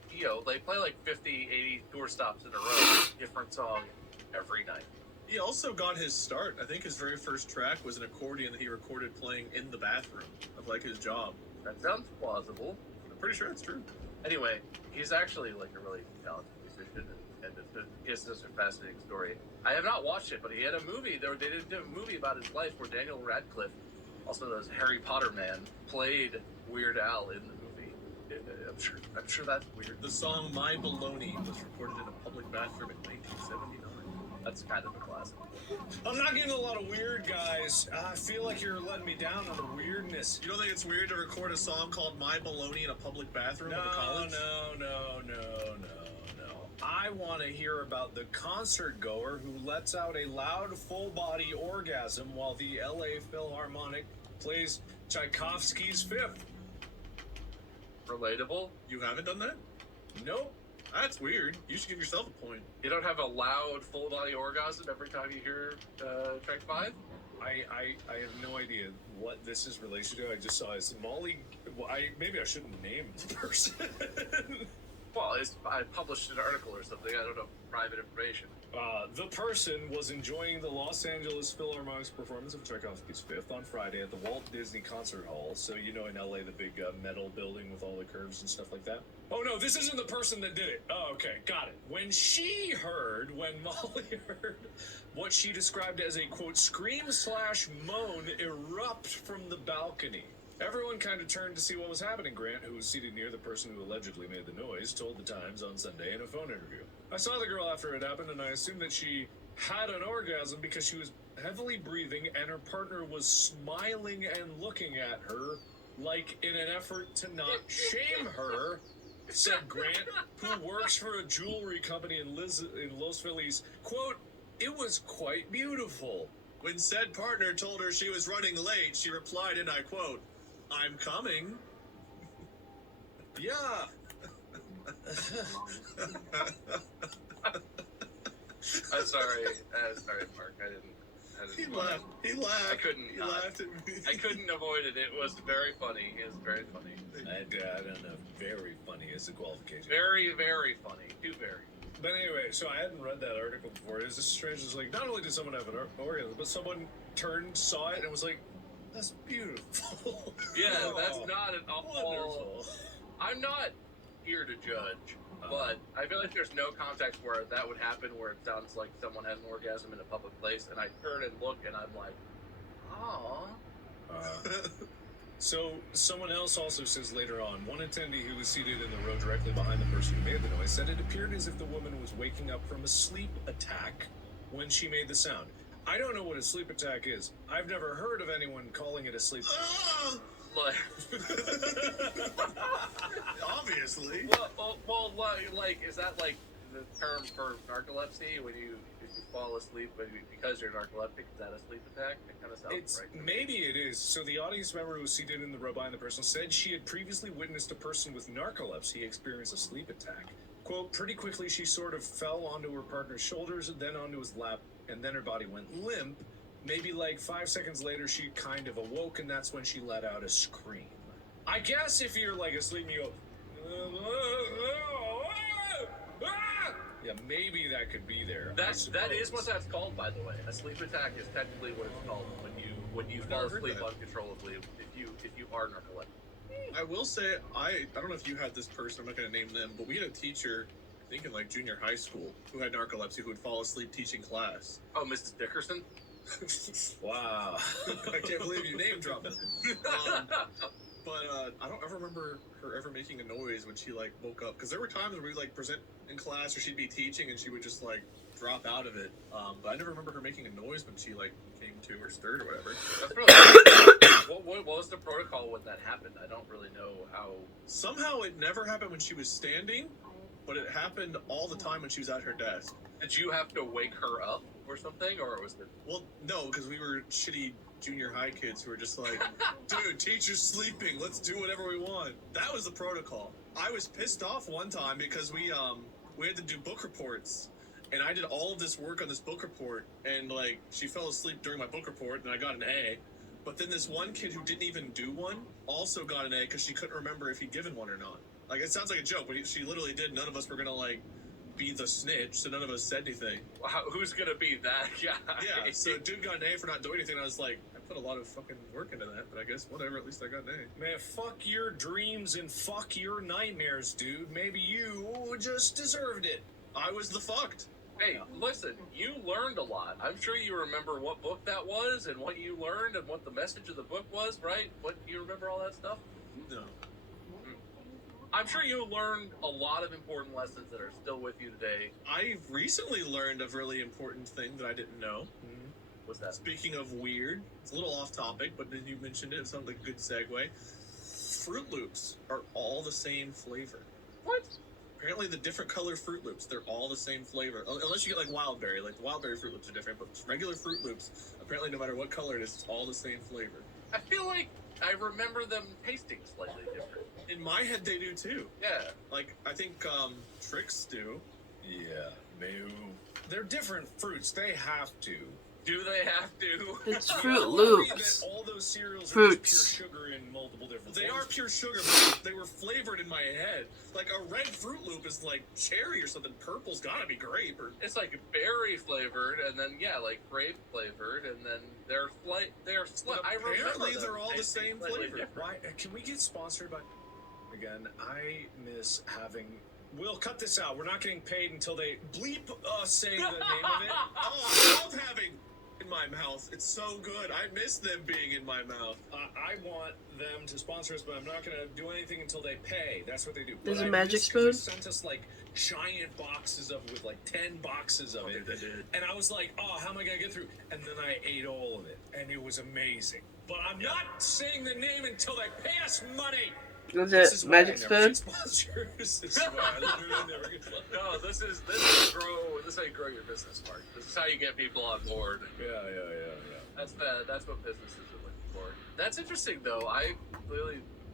like 50, 80 tour stops in a row, different song every night. He also got his start. I think his very first track was an accordion that he recorded playing in the bathroom of like his job. That sounds plausible. I'm pretty sure it's true. Anyway, he's actually like a really talented musician, and it's just a fascinating story. I have not watched it, but he had a movie. They did a movie about his life where Daniel Radcliffe, also known as Harry Potter man, played Weird Al in the movie. I'm sure that's weird. The song "My Baloney" was recorded in a public bathroom in 1979. That's kind of a classic. I'm not getting a lot of weird, guys. I feel like you're letting me down on the weirdness. You don't think it's weird to record a song called "My Baloney" in a public bathroom of a college? No. I want to hear about the concert goer who lets out a loud full body orgasm while the LA Philharmonic plays Tchaikovsky's Fifth. Relatable? You haven't done that? Nope. That's weird. You should give yourself a point. You don't have a loud full body orgasm every time you hear track 5? I have no idea what this is related to. I just saw his Molly. Well, maybe I shouldn't name the person. Well, I published an article or something. I don't know, private information. The person was enjoying the Los Angeles Philharmonic's performance of Tchaikovsky's Fifth on Friday at the Walt Disney Concert Hall. So, you know, in LA, the big metal building with all the curves and stuff like that. Oh, no, this isn't the person that did it. Oh, okay, got it. When Molly heard what she described as a, quote, scream/moan erupt from the balcony. Everyone kind of turned to see what was happening. Grant, who was seated near the person who allegedly made the noise, told the Times on Sunday in a phone interview. I saw the girl after it happened, and I assumed that she had an orgasm because she was heavily breathing and her partner was smiling and looking at her like in an effort to not shame her, said Grant, who works for a jewelry company in Los Feliz. Quote, "It was quite beautiful." When said partner told her she was running late, she replied, and I quote, "I'm coming." Yeah. I'm sorry, Mark. I didn't. He laughed. He laughed. I couldn't. He laughed at me. I couldn't avoid it. It was very funny. It was very funny. I don't know. Very funny is the qualification. Very, very funny. Too very. But anyway, so I hadn't read that article before. It was just strange. It's like, not only did someone have an orgasm, but someone turned, saw it, and was like, "That's beautiful." Yeah, that's Oh, not at all. wonderful. I'm not here to judge, but I feel like there's no context where that would happen, where it sounds like someone had an orgasm in a public place, and I turn and look, and I'm like, "Aw." So someone else also says later on, one attendee who was seated in the row directly behind the person who made the noise said it appeared as if the woman was waking up from a sleep attack when she made the sound. I don't know what a sleep attack is. I've never heard of anyone calling it a sleep attack. Obviously. Well, like, is that like the term for narcolepsy when you fall asleep because you're narcoleptic? Is that a sleep attack? It kind of sounds right. Maybe it is. So the audience member who was seated in the row behind the person said she had previously witnessed a person with narcolepsy experience a sleep attack. Quote, "Pretty quickly she sort of fell onto her partner's shoulders and then onto his lap and then her body went limp. Maybe like 5 seconds later, she kind of awoke, and that's when she let out a scream. I guess if you're like asleep and you go, yeah, maybe that could be there. That is what that's called, by the way. A sleep attack is technically what it's called when you fall asleep uncontrollably if you are narcoleptic. I will say, I don't know if you had this person, I'm not going to name them, but we had a teacher, I think in like junior high school, who had narcolepsy, who would fall asleep teaching class. Oh, Mrs. Dickerson? Wow. I can't believe you name dropped it. But I don't ever remember her ever making a noise when she like woke up, because there were times where we like present in class or she'd be teaching and she would just like drop out of it. But I never remember her making a noise when she like came to or stirred or whatever. That's really what was the protocol when that happened? I don't really know how. Somehow it never happened when she was standing, but it happened all the time when she was at her desk. Did you have to wake her up or something, or was it? Well, no, because we were shitty junior high kids who were just like, dude, teacher's sleeping, let's do whatever we want. That was the protocol. I was pissed off one time because we had to do book reports, and I did all of this work on this book report, and like she fell asleep during my book report, and I got an A. But then this one kid who didn't even do one also got an A because she couldn't remember if he'd given one or not. Like, it sounds like a joke, but she literally did. None of us were gonna like be the snitch, so none of us said anything. Wow, who's gonna be that guy? Yeah, so dude got an A for not doing anything. I was like, I put a lot of fucking work into that, but I guess whatever, at least I got an A. Man, fuck your dreams and fuck your nightmares, dude. Maybe you just deserved it. I was the fucked. Hey, listen, you learned a lot. I'm sure you remember what book that was and what you learned and what the message of the book was, right? What, you remember all that stuff? No. I'm sure you learned a lot of important lessons that are still with you today. I recently learned a really important thing that I didn't know. What's that? Speaking of weird, it's a little off topic, but then you mentioned it. It sounded like a good segue. Fruit Loops are all the same flavor. What? Apparently, the different color Fruit Loops, they're all the same flavor. Unless you get like Wildberry. Like the Wildberry Fruit Loops are different, but regular Fruit Loops, apparently no matter what color it is, it's all the same flavor. I feel like I remember them tasting slightly different. In my head, they do too. Yeah. Like, I think Tricks do. Yeah, no. They're different fruits. They have to. Do they have to? It's I Fruit agree Loops. that all those cereals Fruits. are just pure sugar in multiple different They forms. are pure sugar, but they were flavored in my head. Like, a red Fruit Loop is like cherry or something. Purple's gotta be grape. Or It's like berry flavored, and then like grape flavored, and then But I remember apparently them they're all the tasting same slightly flavor. different. Why? Can we get sponsored by... Again, I miss having... We'll cut this out. We're not getting paid until they bleep us saying the name of it. Oh, I love having in my mouth. It's so good. I miss them being in my mouth. I want them to sponsor us, but I'm not going to do anything until they pay. That's what they do. There's But a I magic miss 'cause they spoon? sent us like giant boxes of with like 10 boxes of it. They did. And I was like, oh, how am I going to get through? And then I ate all of it. And it was amazing. But I'm not saying the name until they pay us money. Was This it is why I Magic never Spoon? get sponsors. This is why I literally never get sponsors. No, this is how you grow your business, Mark. This is how you get people on board. Yeah. That's what businesses are looking for. That's interesting, though.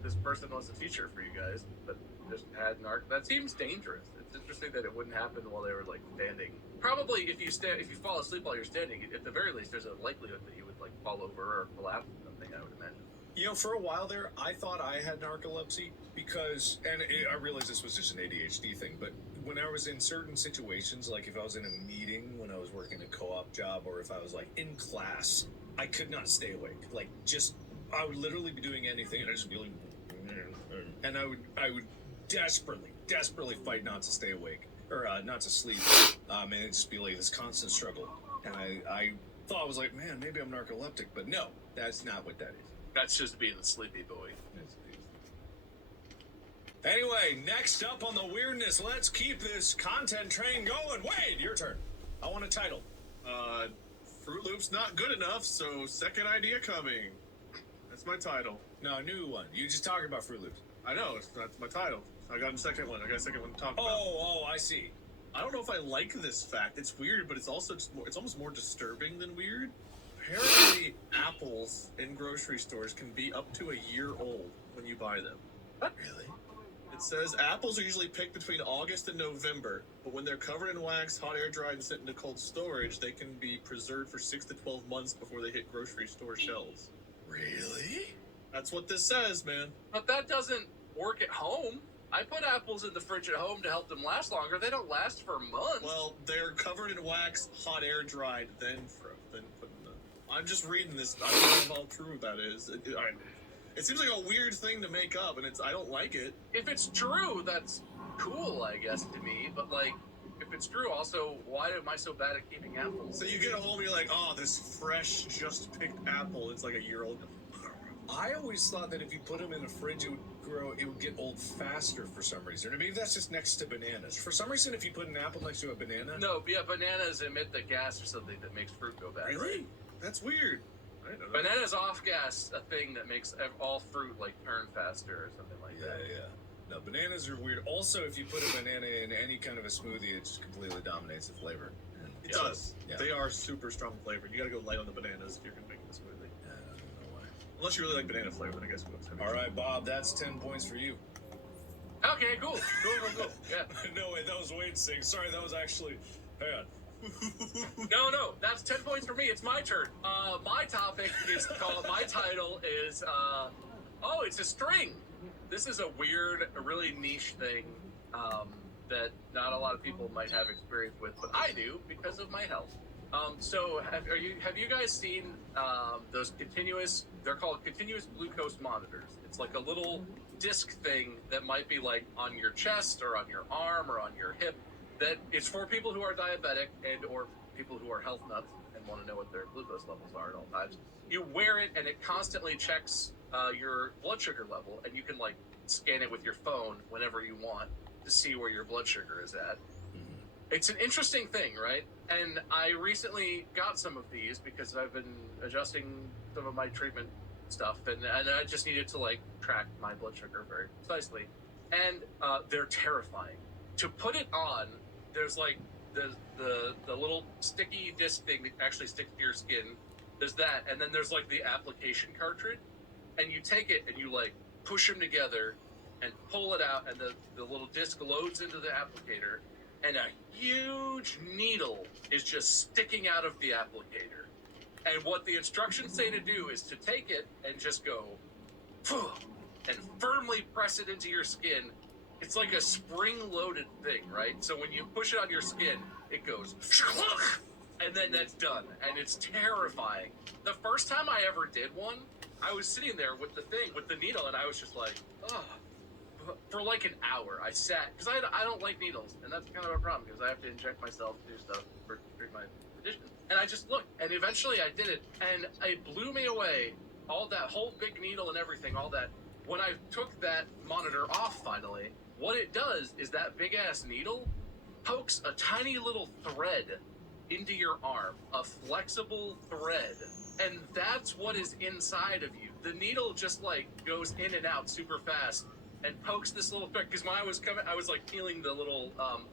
This person was a teacher for you guys, but just had that seems dangerous. It's interesting that it wouldn't happen while they were like standing. Probably if you fall asleep while you're standing, at the very least, there's a likelihood that you would like fall over or collapse or something. I would imagine. You know, for a while there, I thought I had narcolepsy because, I realized this was just an ADHD thing, but when I was in certain situations, like if I was in a meeting, when I was working a co-op job, or if I was like in class, I could not stay awake. Like I would literally be doing anything, and I just be like, and I would desperately fight not to stay awake or not to sleep, and it'd just be like this constant struggle. And I thought I was like, man, maybe I'm narcoleptic, but no, that's not what that is. That's just being a sleepy boy. Anyway, next up on the weirdness, let's keep this content train going. Wade, your turn. I want a title. Fruit Loops not good enough, so second idea coming. That's my title. No, a new one. You just talking about Fruit Loops. I know, that's my title. I got a second one. I got a second one to talk about. Oh, I see. I don't know if I like this fact. It's weird, but it's also it's almost more disturbing than weird. Apparently, apples in grocery stores can be up to a year old when you buy them. What? Really? It says apples are usually picked between August and November, but when they're covered in wax, hot air dried, and sent into cold storage, they can be preserved for 6 to 12 months before they hit grocery store shelves. Really? That's what this says, man. But that doesn't work at home. I put apples in the fridge at home to help them last longer. They don't last for months. Well, they're covered in wax, hot air dried, then put in the... I'm just reading this. I don't know how true that is. It seems like a weird thing to make up, and I don't like it. If it's true, that's cool, I guess, to me. But, like, if it's true, also, why am I so bad at keeping apples? So you get home, you're like, oh, this fresh, just picked apple. It's like a year old. I always thought that if you put them in the fridge, it would get old faster for some reason. Or maybe that's just next to bananas. For some reason, if you put an apple next to a banana... No, yeah, bananas emit the gas or something that makes fruit go bad. Really? Right? That's weird. I didn't know that. Bananas off-gas a thing that makes all fruit, like, turn faster or something like that. Yeah. No, bananas are weird. Also, if you put a banana in any kind of a smoothie, it just completely dominates the flavor. It does. Yeah. They are super strong flavored. You gotta go light on the bananas if you're gonna make a smoothie. I don't know why. Unless you really like banana flavor, then I guess it looks All right, Bob, that's 10 points for you. Okay, cool. Cool. Yeah. No, wait, that was Wade's thing. Sorry, that was actually... Hang on. No, that's 10 points for me. It's my turn. My topic is called, my title is, it's a string. This is a weird, a really niche thing, that not a lot of people might have experience with, but I do because of my health. So have you guys seen, those they're called continuous glucose monitors. It's like a little disc thing that might be like on your chest or on your arm or on your hip. That it's for people who are diabetic and or people who are health nuts and want to know what their glucose levels are at all times. You wear it and it constantly checks your blood sugar level, and you can like scan it with your phone whenever you want to see where your blood sugar is at. It's an interesting thing, right? And I recently got some of these because I've been adjusting some of my treatment stuff, and I just needed to like track my blood sugar very precisely. And they're terrifying. To put it on, there's like the little sticky disc thing that actually sticks to your skin. There's that, and then there's like the application cartridge, and you take it and you like push them together and pull it out, and the little disc loads into the applicator, and a huge needle is just sticking out of the applicator. And what the instructions say to do is to take it and just go and firmly press it into your skin. It's like a spring-loaded thing, right? So when you push it on your skin, it goes, and then that's done. And it's terrifying. The first time I ever did one, I was sitting there with the thing, with the needle, and I was just like, oh. For like an hour, I sat, because I don't like needles, and that's kind of a problem, because I have to inject myself to do stuff for my condition. And I just looked, and eventually I did it, and it blew me away. All that whole big needle and everything, all that. When I took that monitor off finally, what it does is that big ass needle pokes a tiny little thread into your arm, a flexible thread, and that's what is inside of you. The needle just like goes in and out super fast and pokes this little thread. Because when I was coming, I was like peeling the little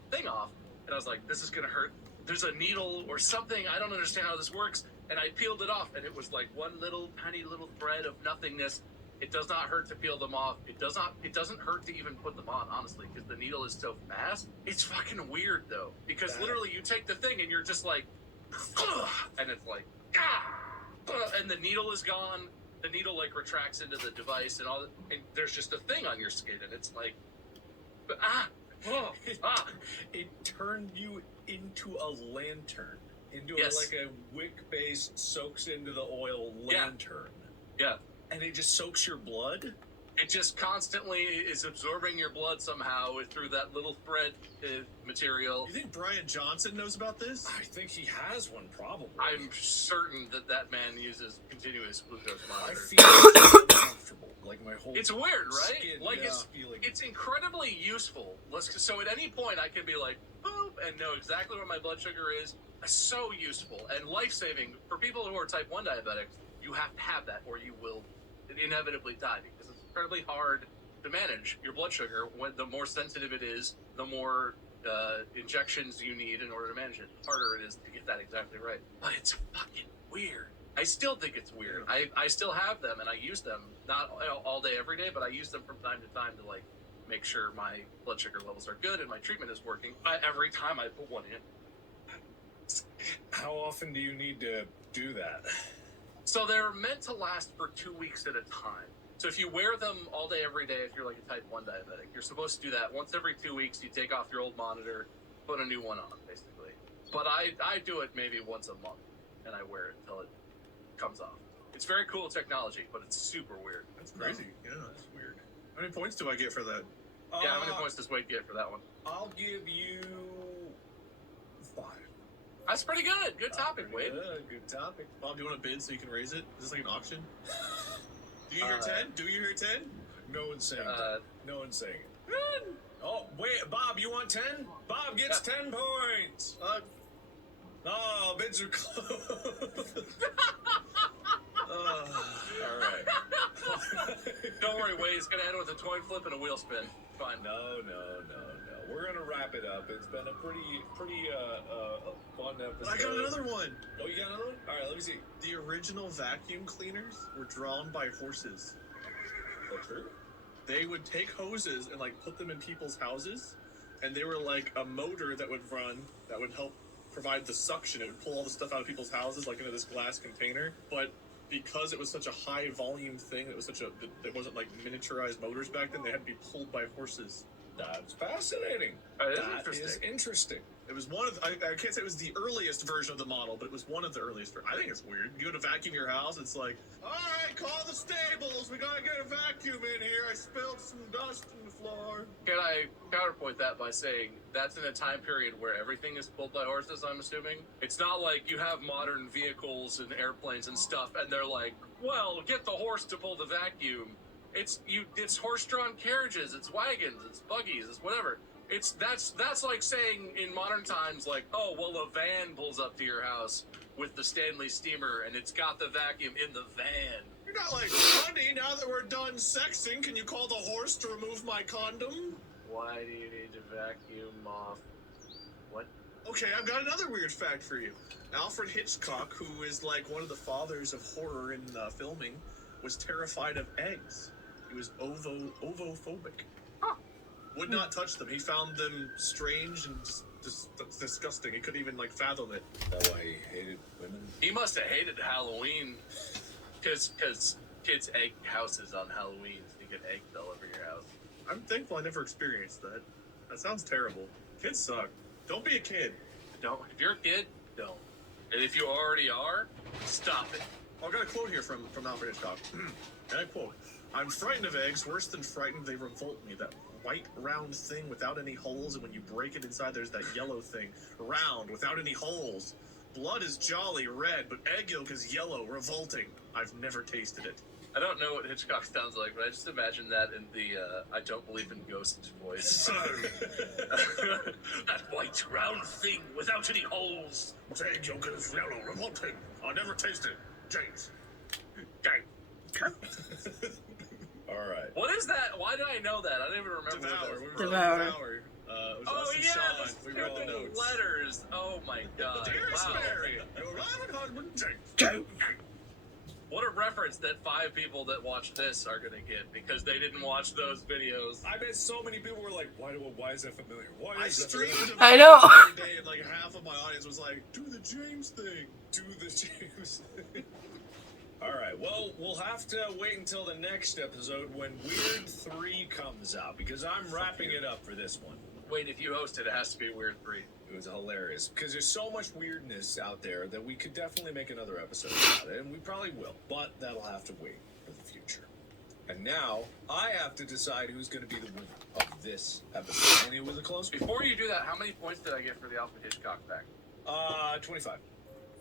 thing off, and I was like, this is gonna hurt. There's a needle or something. I don't understand how this works. And I peeled it off, and it was like one little tiny little thread of nothingness. It does not hurt to peel them off. It doesn't hurt to even put them on, honestly, because the needle is so fast. It's fucking weird though, because literally you take the thing and you're just like, and it's like, and the needle is gone. The needle like retracts into the device and all, and there's just a thing on your skin, and it's like, It turned you into a lantern, into like a wick base soaks into the oil lantern. Yeah. And it just soaks your blood? It just constantly is absorbing your blood somehow through that little thread material. You think Brian Johnson knows about this? I think he has one, probably. I'm certain that man uses continuous glucose monitors. I feel uncomfortable. Like my whole It's weird, right? skin Like is feeling... it's incredibly useful. So at any point I can be like, boop, and know exactly where my blood sugar is. So useful and life-saving for people who are type 1 diabetics. You have to have that, or you will inevitably die, because it's incredibly hard to manage your blood sugar. When the more sensitive it is, the more injections you need in order to manage it. The harder it is to get that exactly right. But it's fucking weird. I still think it's weird. I still have them, and I use them, not all day, every day, but I use them from time to time to like make sure my blood sugar levels are good and my treatment is working every time I put one in. How often do you need to do that? So they're meant to last for 2 weeks at a time. So if you wear them all day, every day, if you're like a type 1 diabetic, you're supposed to do that. Once every 2 weeks, you take off your old monitor, put a new one on, basically. But I do it maybe once a month, and I wear it until it comes off. It's very cool technology, but it's super weird. That's crazy. Yeah, that's weird. How many points do I get for that? Yeah, how many points does Wade get for that one? I'll give you 5. That's pretty good. Good topic, Wade. Good topic. Bob, do you want to bid so you can raise it? Is this like an auction? Do you hear 10? Do you hear 10? No one's saying it. No one's saying it. Oh, wait, Bob, you want 10? Bob gets 10 points. No, bids are closed. All right. Don't worry, Wade. It's going to end with a coin flip and a wheel spin. Fine. No. We're gonna wrap it up. It's been a pretty fun episode. I got another one. Oh, you got another one? All right, let me see. The original vacuum cleaners were drawn by horses. That's true. They would take hoses and like put them in people's houses, and they were like a motor that would run that would help provide the suction. It would pull all the stuff out of people's houses like into this glass container. But because it was such a high volume thing, it wasn't like miniaturized motors back then. They had to be pulled by horses. That's fascinating. That is interesting. It was one of I can't say it was the earliest version of the model, but it was one of the earliest. I think it's weird. You go to vacuum your house, it's like, all right, call the stables. We gotta get a vacuum in here. I spilled some dust on the floor. Can I counterpoint that by saying that's in a time period where everything is pulled by horses, I'm assuming? It's not like you have modern vehicles and airplanes and stuff, and they're like, well, get the horse to pull the vacuum. It's horse-drawn carriages, it's wagons, it's buggies, it's whatever. That's like saying in modern times, like, oh, well, a van pulls up to your house with the Stanley steamer, and it's got the vacuum in the van. You're not like, honey, now that we're done sexing, can you call the horse to remove my condom? Why do you need to vacuum off? What? Okay, I've got another weird fact for you. Alfred Hitchcock, who is like one of the fathers of horror in filming, was terrified of eggs. He was ovophobic. Huh. Would not touch them. He found them strange and disgusting. He couldn't even like fathom it. That's why he hated women. He must have hated Halloween, because kids egg houses on Halloween. So you get eggs all over your house. I'm thankful I never experienced that. That sounds terrible. Kids suck. Don't be a kid. Don't. If you're a kid, don't. And if you already are, stop it. Oh, I got a quote here from Alfred Hitchcock. And I quote, I'm frightened of eggs. Worse than frightened, they revolt me. That white, round thing without any holes, and when you break it inside, there's that yellow thing. Round, without any holes. Blood is jolly red, but egg yolk is yellow, revolting. I've never tasted it. I don't know what Hitchcock sounds like, but I just imagine that in the I don't believe in ghosts voice. That white, round thing without any holes. Egg yolk is yellow, revolting. I'll never taste it. James. All right. What is that? Why did I know that? I don't even remember. Devour. Devour. It was Oh us and yeah, Sean. the We wrote the stupid notes. letters. Oh my god. Dearest Wow. Mary, your loving husband, James. What a reference that 5 people that watched this are gonna get because they didn't watch those videos. I bet so many people were like, why is that familiar? Why I is that streamed familiar? it I know. every day, and like half of my audience was like, do the James thing. Do the James. All right. Well, we'll have to wait until the next episode when Weird 3 comes out because I'm wrapping it up for this one. Wait, if you host it, it has to be Weird 3. It was hilarious because there's so much weirdness out there that we could definitely make another episode about it, and we probably will, but that'll have to wait for the future. And now I have to decide who's going to be the winner of this episode. And it was a close one. Before you do that, how many points did I get for the Alfred Hitchcock fact? 25.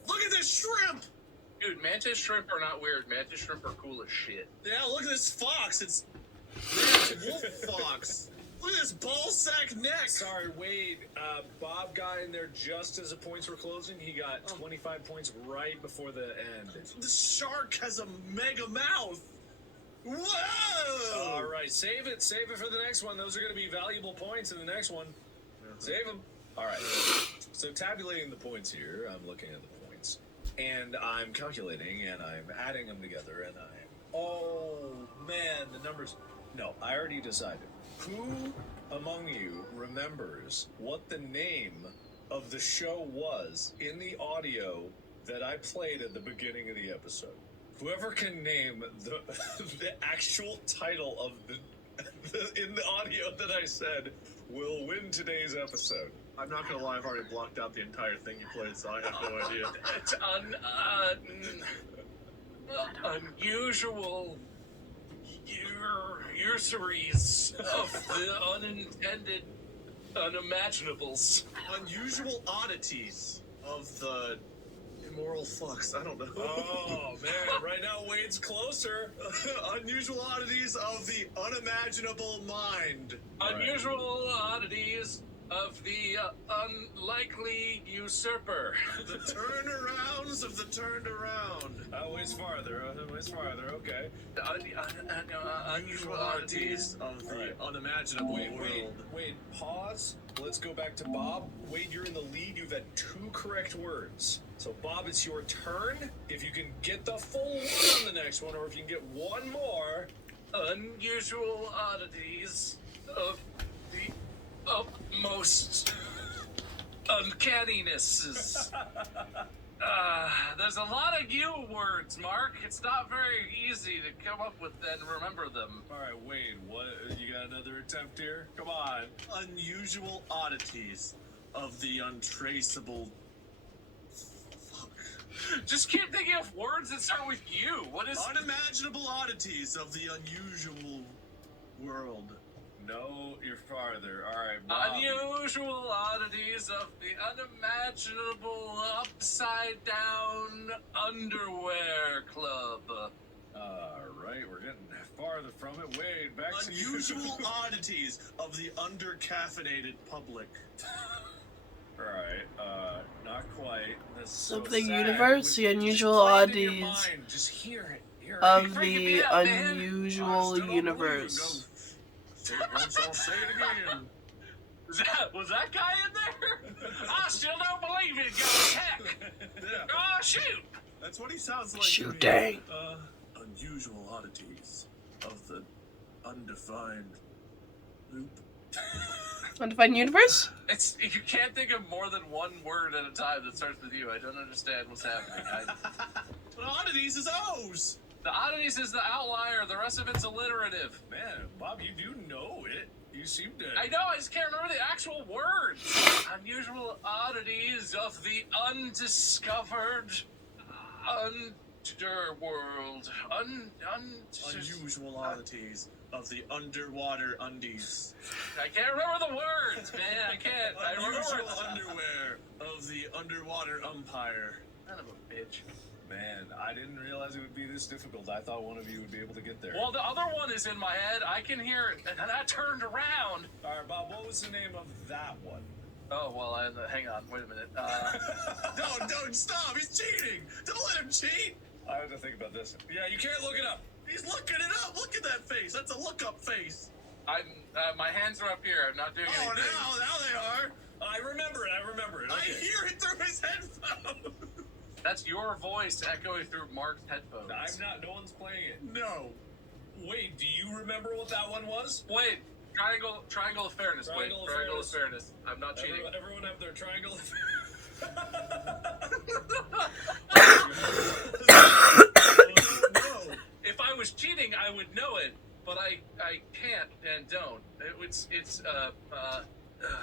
Look at this shrimp. Dude, mantis shrimp are not weird. Mantis shrimp are cool as shit. Yeah, look at this fox. It's wolf fox. Look at this ball sack neck. Sorry, Wade. Bob got in there just as the points were closing. He got 25 points right before the end. The shark has a mega mouth. Whoa! All right, save it for the next one. Those are going to be valuable points in the next one. Save them. All right. So tabulating the points here, I'm looking at the points, and I'm calculating, and I'm adding them together, and oh man, the numbers. No, I already decided. Who among you remembers what the name of the show was in the audio that I played at the beginning of the episode? Whoever can name the the actual title of in the audio that I said will win today's episode. I'm not gonna lie, I've already blocked out the entire thing you played, so I have no idea. It's unusual usuries of the unintended unimaginables. Unusual oddities of the immoral fucks. I don't know. Oh man, right now Wade's closer. Unusual oddities of the unimaginable mind. Unusual oddities of the unlikely usurper. The turnarounds of the turned around. Wade's farther. Wade's farther. Okay. Unusual oddities. Of the unimaginable world. Wade, pause. Let's go back to Bob. Wade, you're in the lead. You've had 2 correct words. So, Bob, it's your turn. If you can get the full word on the next one, or if you can get one more. Unusual oddities of the utmost uncanninesses. There's a lot of you words, Mark. It's not very easy to come up with and remember them. All right, Wade, what? You got another attempt here? Come on. Unusual oddities of the untraceable. Fuck. Just keep thinking of words that start with U. What is Unimaginable oddities of the unusual world. No, you're farther. All right, Bob. unusual oddities of the unimaginable upside down underwear club? All right, we're getting farther from it. Wade, back to you. Unusual oddities of the under-caffeinated public. All right, not quite. That's so Something sad. universe, the Just unusual play it in your oddities mind. Just hear it. Hear it. of freaking me the out, man. unusual I still don't believe it. universe. Go. Say it once, I'll say it again. Was that guy in there? I still don't believe it, guys. Heck. Yeah, Oh, shoot. that's what he sounds like. Shoot, to me. dang. Unusual oddities of the undefined loop. Undefined universe? It's you can't think of more than one word at a time that starts with you. I don't understand what's happening. But oddities is O's. The oddities is the outlier. The rest of it's alliterative. Man, Bob, you do know it. You seem to. I know. I just can't remember the actual words. Unusual oddities of the undiscovered underworld. Unusual oddities of the underwater undies. I can't remember the words, man. I can't. I remember Unusual underwear of the underwater umpire. Son of a bitch. Man, I didn't realize it would be this difficult. I thought one of you would be able to get there. Well, the other one is in my head. I can hear it, and then I turned around. All right, Bob, what was the name of that one? Oh, well, hang on. Wait a minute. Don't stop. He's cheating. Don't let him cheat. I have to think about this. Yeah, you can't look it up. He's looking it up. Look at that face. That's a look-up face. My hands are up here. I'm not doing Oh, anything. now they are. I remember it. I Okay. hear it through his headphones. That's your voice echoing through Mark's headphones. I'm not. No one's playing it. No. Wait, do you remember what that one was? Wait, triangle of fairness. Triangle of Triangle of fairness. fairness. I'm not cheating. Everyone have their triangle. No. If I was cheating, I would know it, but I can't and don't. It's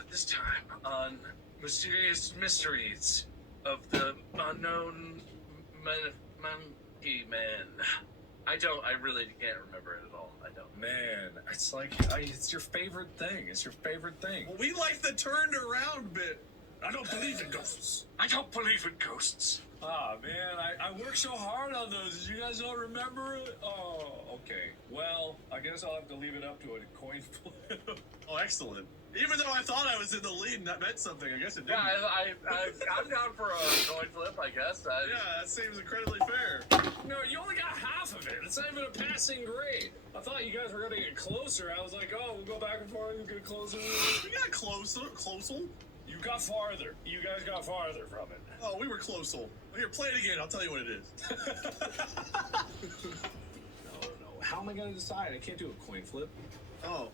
this time on Mysterious Mysteries of the Unknown Monkey Man. I really can't remember it at all. I don't. Man, it's like it's your favorite thing. It's your favorite thing. Well, we like the turned around bit. I don't believe in ghosts. I don't believe in ghosts. Ah, man, I worked so hard on those. You guys don't remember it? Oh, okay. Well, I guess I'll have to leave it up to a coin flip. Oh, excellent. Even though I thought I was in the lead and that meant something, I guess it didn't. Yeah, I'm down for a coin flip, I guess. Yeah, that seems incredibly fair. No, you only got half of it. It's not even a passing grade. I thought you guys were going to get closer. I was like, oh, we'll go back and forth and get closer. We got closer. You got farther. You guys got farther from it. Oh, we were closer. Here, play it again. I'll tell you what it is. No. How am I going to decide? I can't do a coin flip. Oh.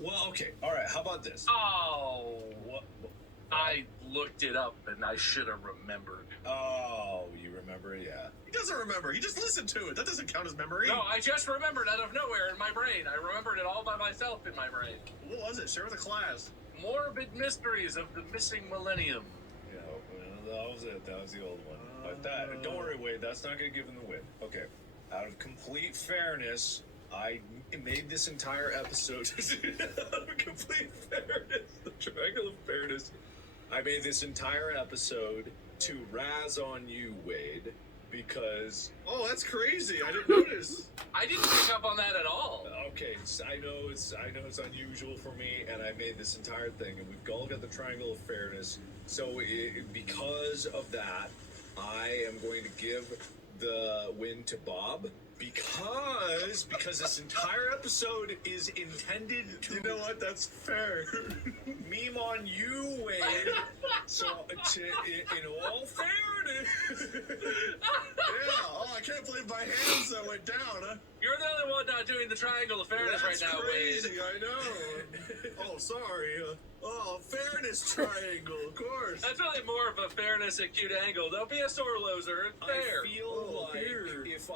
Well, okay. All right. How about this? Oh, What? I looked it up and I should have remembered. Oh, you remember? Yeah. He doesn't remember. He just listened to it. That doesn't count as memory. No, I just remembered out of nowhere in my brain. I remembered it all by myself in my brain. What was it? Share with the class. Morbid Mysteries of the Missing Millennium. Yeah, well, that was it. That was the old one. But that, don't worry, Wade. That's not going to give him the win. Okay. Out of complete fairness, I made this entire episode. Out of complete fairness, the triangle of fairness. I made this entire episode to razz on you, Wade, because Oh, that's crazy. I didn't notice. I didn't pick up on that at all. okay, I know it's unusual for me, and I made this entire thing, and we've all got the triangle of fairness. So because of that, I am going to give the win to Bob because this entire episode is intended to. You know what? That's fair. Meme on you, Wade. So, in all fairness, Yeah. Oh, I can't believe my hands went down. Huh? You're the only one not doing the triangle of fairness That's right now, crazy. Wade. I know. Oh, sorry. Fairness triangle, of course. That's really more of a fairness acute angle. Don't be a sore loser. It's fair. I feel Oh, like weird. if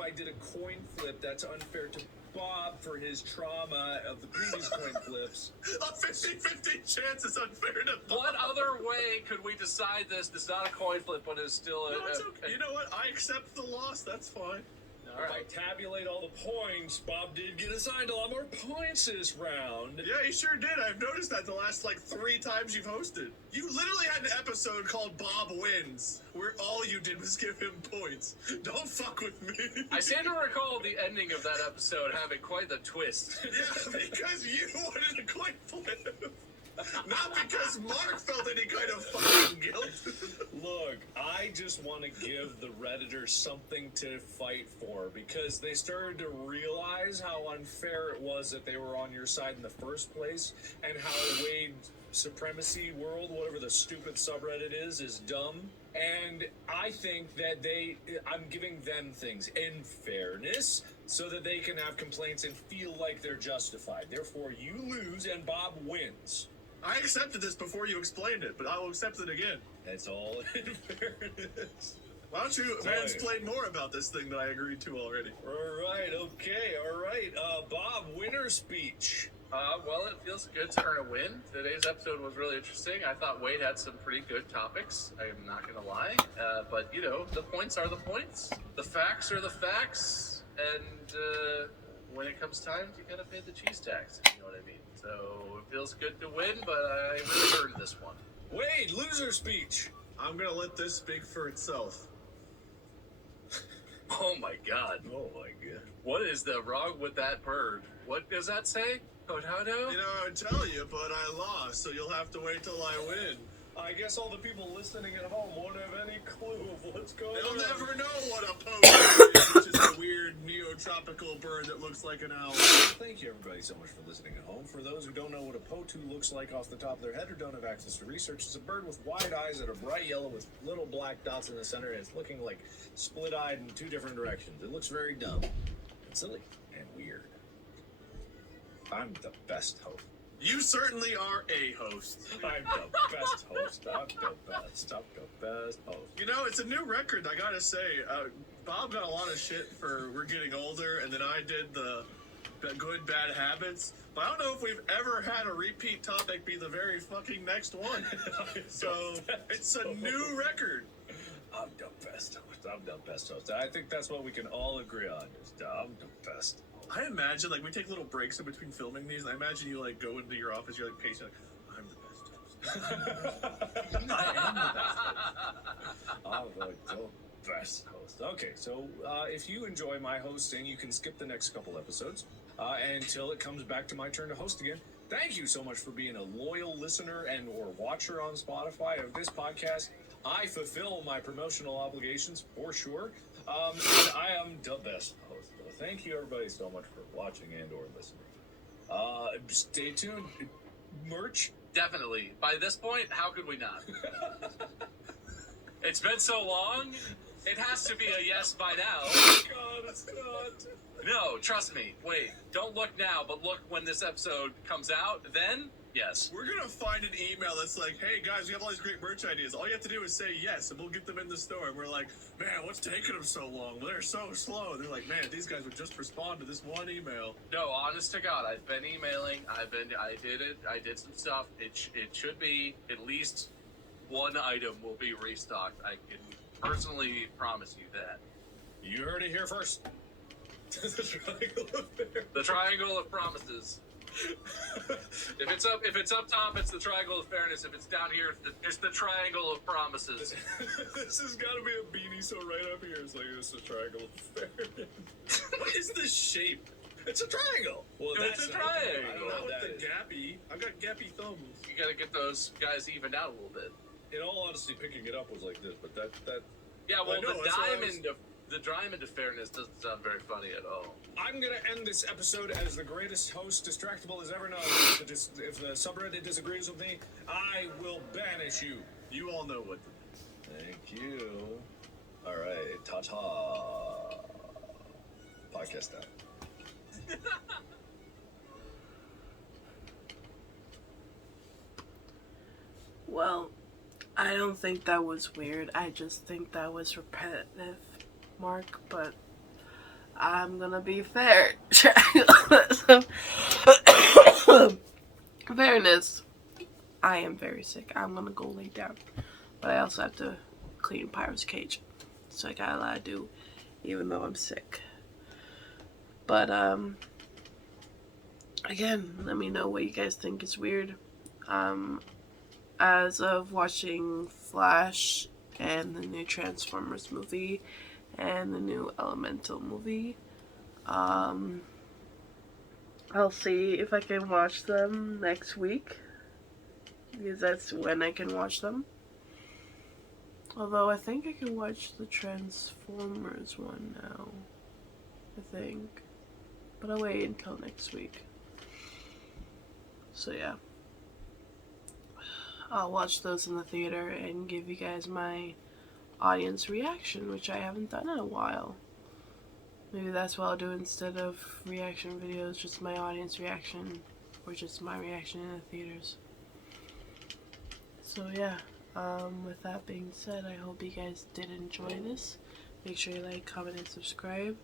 I did a coin flip, that's unfair to Bob for his trauma of the previous coin flips. A 50-50 chance is unfair to Bob. What other way could we decide this? It's not a coin flip, but it's still No, it's okay. You know what? I accept the loss. That's fine. All If I right. tabulate all the points, Bob did get assigned a lot more points this round. Yeah, you sure did. I've noticed that the last 3 times you've hosted. You literally had an episode called Bob Wins, where all you did was give him points. Don't fuck with me. I seem to recall the ending of that episode having quite the twist. Yeah, because you wanted a coin flip. Not because Mark felt any kind of fucking guilt. Look, I just want to give the Redditors something to fight for because they started to realize how unfair it was that they were on your side in the first place and how Wade Supremacy World, whatever the stupid subreddit is dumb. And I think that I'm giving them things in fairness so that they can have complaints and feel like they're justified. Therefore, you lose and Bob wins. I accepted this before you explained it, but I will accept it again. That's all in fairness. Why don't you mansplain more about this thing that I agreed to already? All right. Bob, winner speech. Well, it feels good to earn a win. Today's episode was really interesting. I thought Wade had some pretty good topics. I am not going to lie. But, the points are the points. The facts are the facts. And when it comes time, you got to pay the cheese tax, if you know what I mean. So it feels good to win, but I really earned this one. Wade, loser speech. I'm gonna let this speak for itself. Oh my god. Oh my god. What is the wrong with that bird? What does that say? Potato? You know, I would tell you, but I lost, so you'll have to wait till I win. I guess all the people listening at home won't have any clue of what's going They'll on. never know what a pogo is, which is a weird neotropical bird that looks like an owl. Thank you, everybody, so much for listening at home. For those who don't know what a potu looks like off the top of their head or don't have access to research, it's a bird with wide eyes that are bright yellow with little black dots in the center, and it's looking like split-eyed in 2 different directions. It looks very dumb and silly and weird. I'm the best host. You certainly are a host. I'm the best host. I'm the best host. You know, it's a new record, I gotta say. Bob got a lot of shit for We're Getting Older, and then I did the Good Bad Habits. But I don't know if we've ever had a repeat topic be the very fucking next one. So, it's a new record. I'm the best host. I'm the best host. I think that's what we can all agree on. Is I'm the best. I imagine, we take little breaks in between filming these, and I imagine you, go into your office, you're, pacing, I'm the best host. I am the best host. I'm the best host. Okay, so if you enjoy my hosting, you can skip the next couple episodes until it comes back to my turn to host again. Thank you so much for being a loyal listener and or watcher on Spotify of this podcast. I fulfill my promotional obligations for sure. And I am the best host. Thank you, everybody, so much for watching and or listening. Stay tuned. Merch? Definitely. By this point, how could we not? It's been so long, it has to be a yes by now. Oh, God, it's not. No, trust me. Wait, don't look now, but look when this episode comes out. Then, yes. We're gonna find an email that's like, hey guys, we have all these great merch ideas. All you have to do is say yes, and we'll get them in the store. And we're like, man, what's taking them so long? They're so slow. And they're like, man, these guys would just respond to this one email. No, honest to God, I've been emailing. I did it. I did some stuff. It should be at least one item will be restocked. I can personally promise you that. You heard it here first. The Triangle of Fairness. The Triangle of Promises. If it's up top, it's the Triangle of Fairness. If it's down here, it's the Triangle of Promises. This has got to be a beanie, so right up here it's like, this is a Triangle of Fairness. What is this shape? It's a triangle. Well, It's that's a not bad. triangle. I don't know what that The is. gappy. I've got gappy thumbs. You gotta get those guys evened out a little bit. In all honesty, picking it up was like this, but that Yeah, well, I know, the that's why I was- diamond of fairness doesn't sound very funny at all. I'm gonna end this episode as the greatest host Distractible has ever known. If the subreddit disagrees with me, I will banish you. You all know what to do. Thank you. All right, ta-ta. Podcast time. Well, I don't think that was weird. I just think that was repetitive, Mark, but I'm gonna be fair. Fairness. I am very sick. I'm gonna go lay down. But I also have to clean Pyro's cage. So I got a lot to do, even though I'm sick. But, again, let me know what you guys think is weird. As of watching Flash and the new Transformers movie and the new Elemental movie, I'll see if I can watch them next week, because that's when I can watch them. Although I think I can watch the Transformers one now, I think, but I'll wait until next week. So yeah, I'll watch those in the theater and give you guys my audience reaction, which I haven't done in a while. Maybe that's what I'll do instead of reaction videos, just my audience reaction, or just my reaction in the theaters. So yeah, with that being said, I hope you guys did enjoy this. Make sure you like, comment, and subscribe.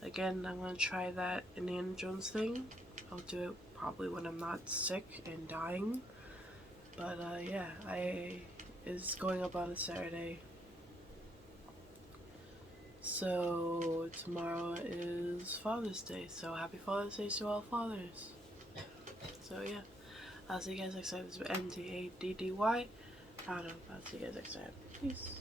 Again, I'm going to try that Indiana Jones thing. I'll do it probably when I'm not sick and dying. But yeah, it's going up on a Saturday. So tomorrow is Father's Day, so happy Father's Day to all fathers. So yeah, I'll see you guys next time. This is M.A.D.D.Y. I don't know, I'll see you guys next time. Peace.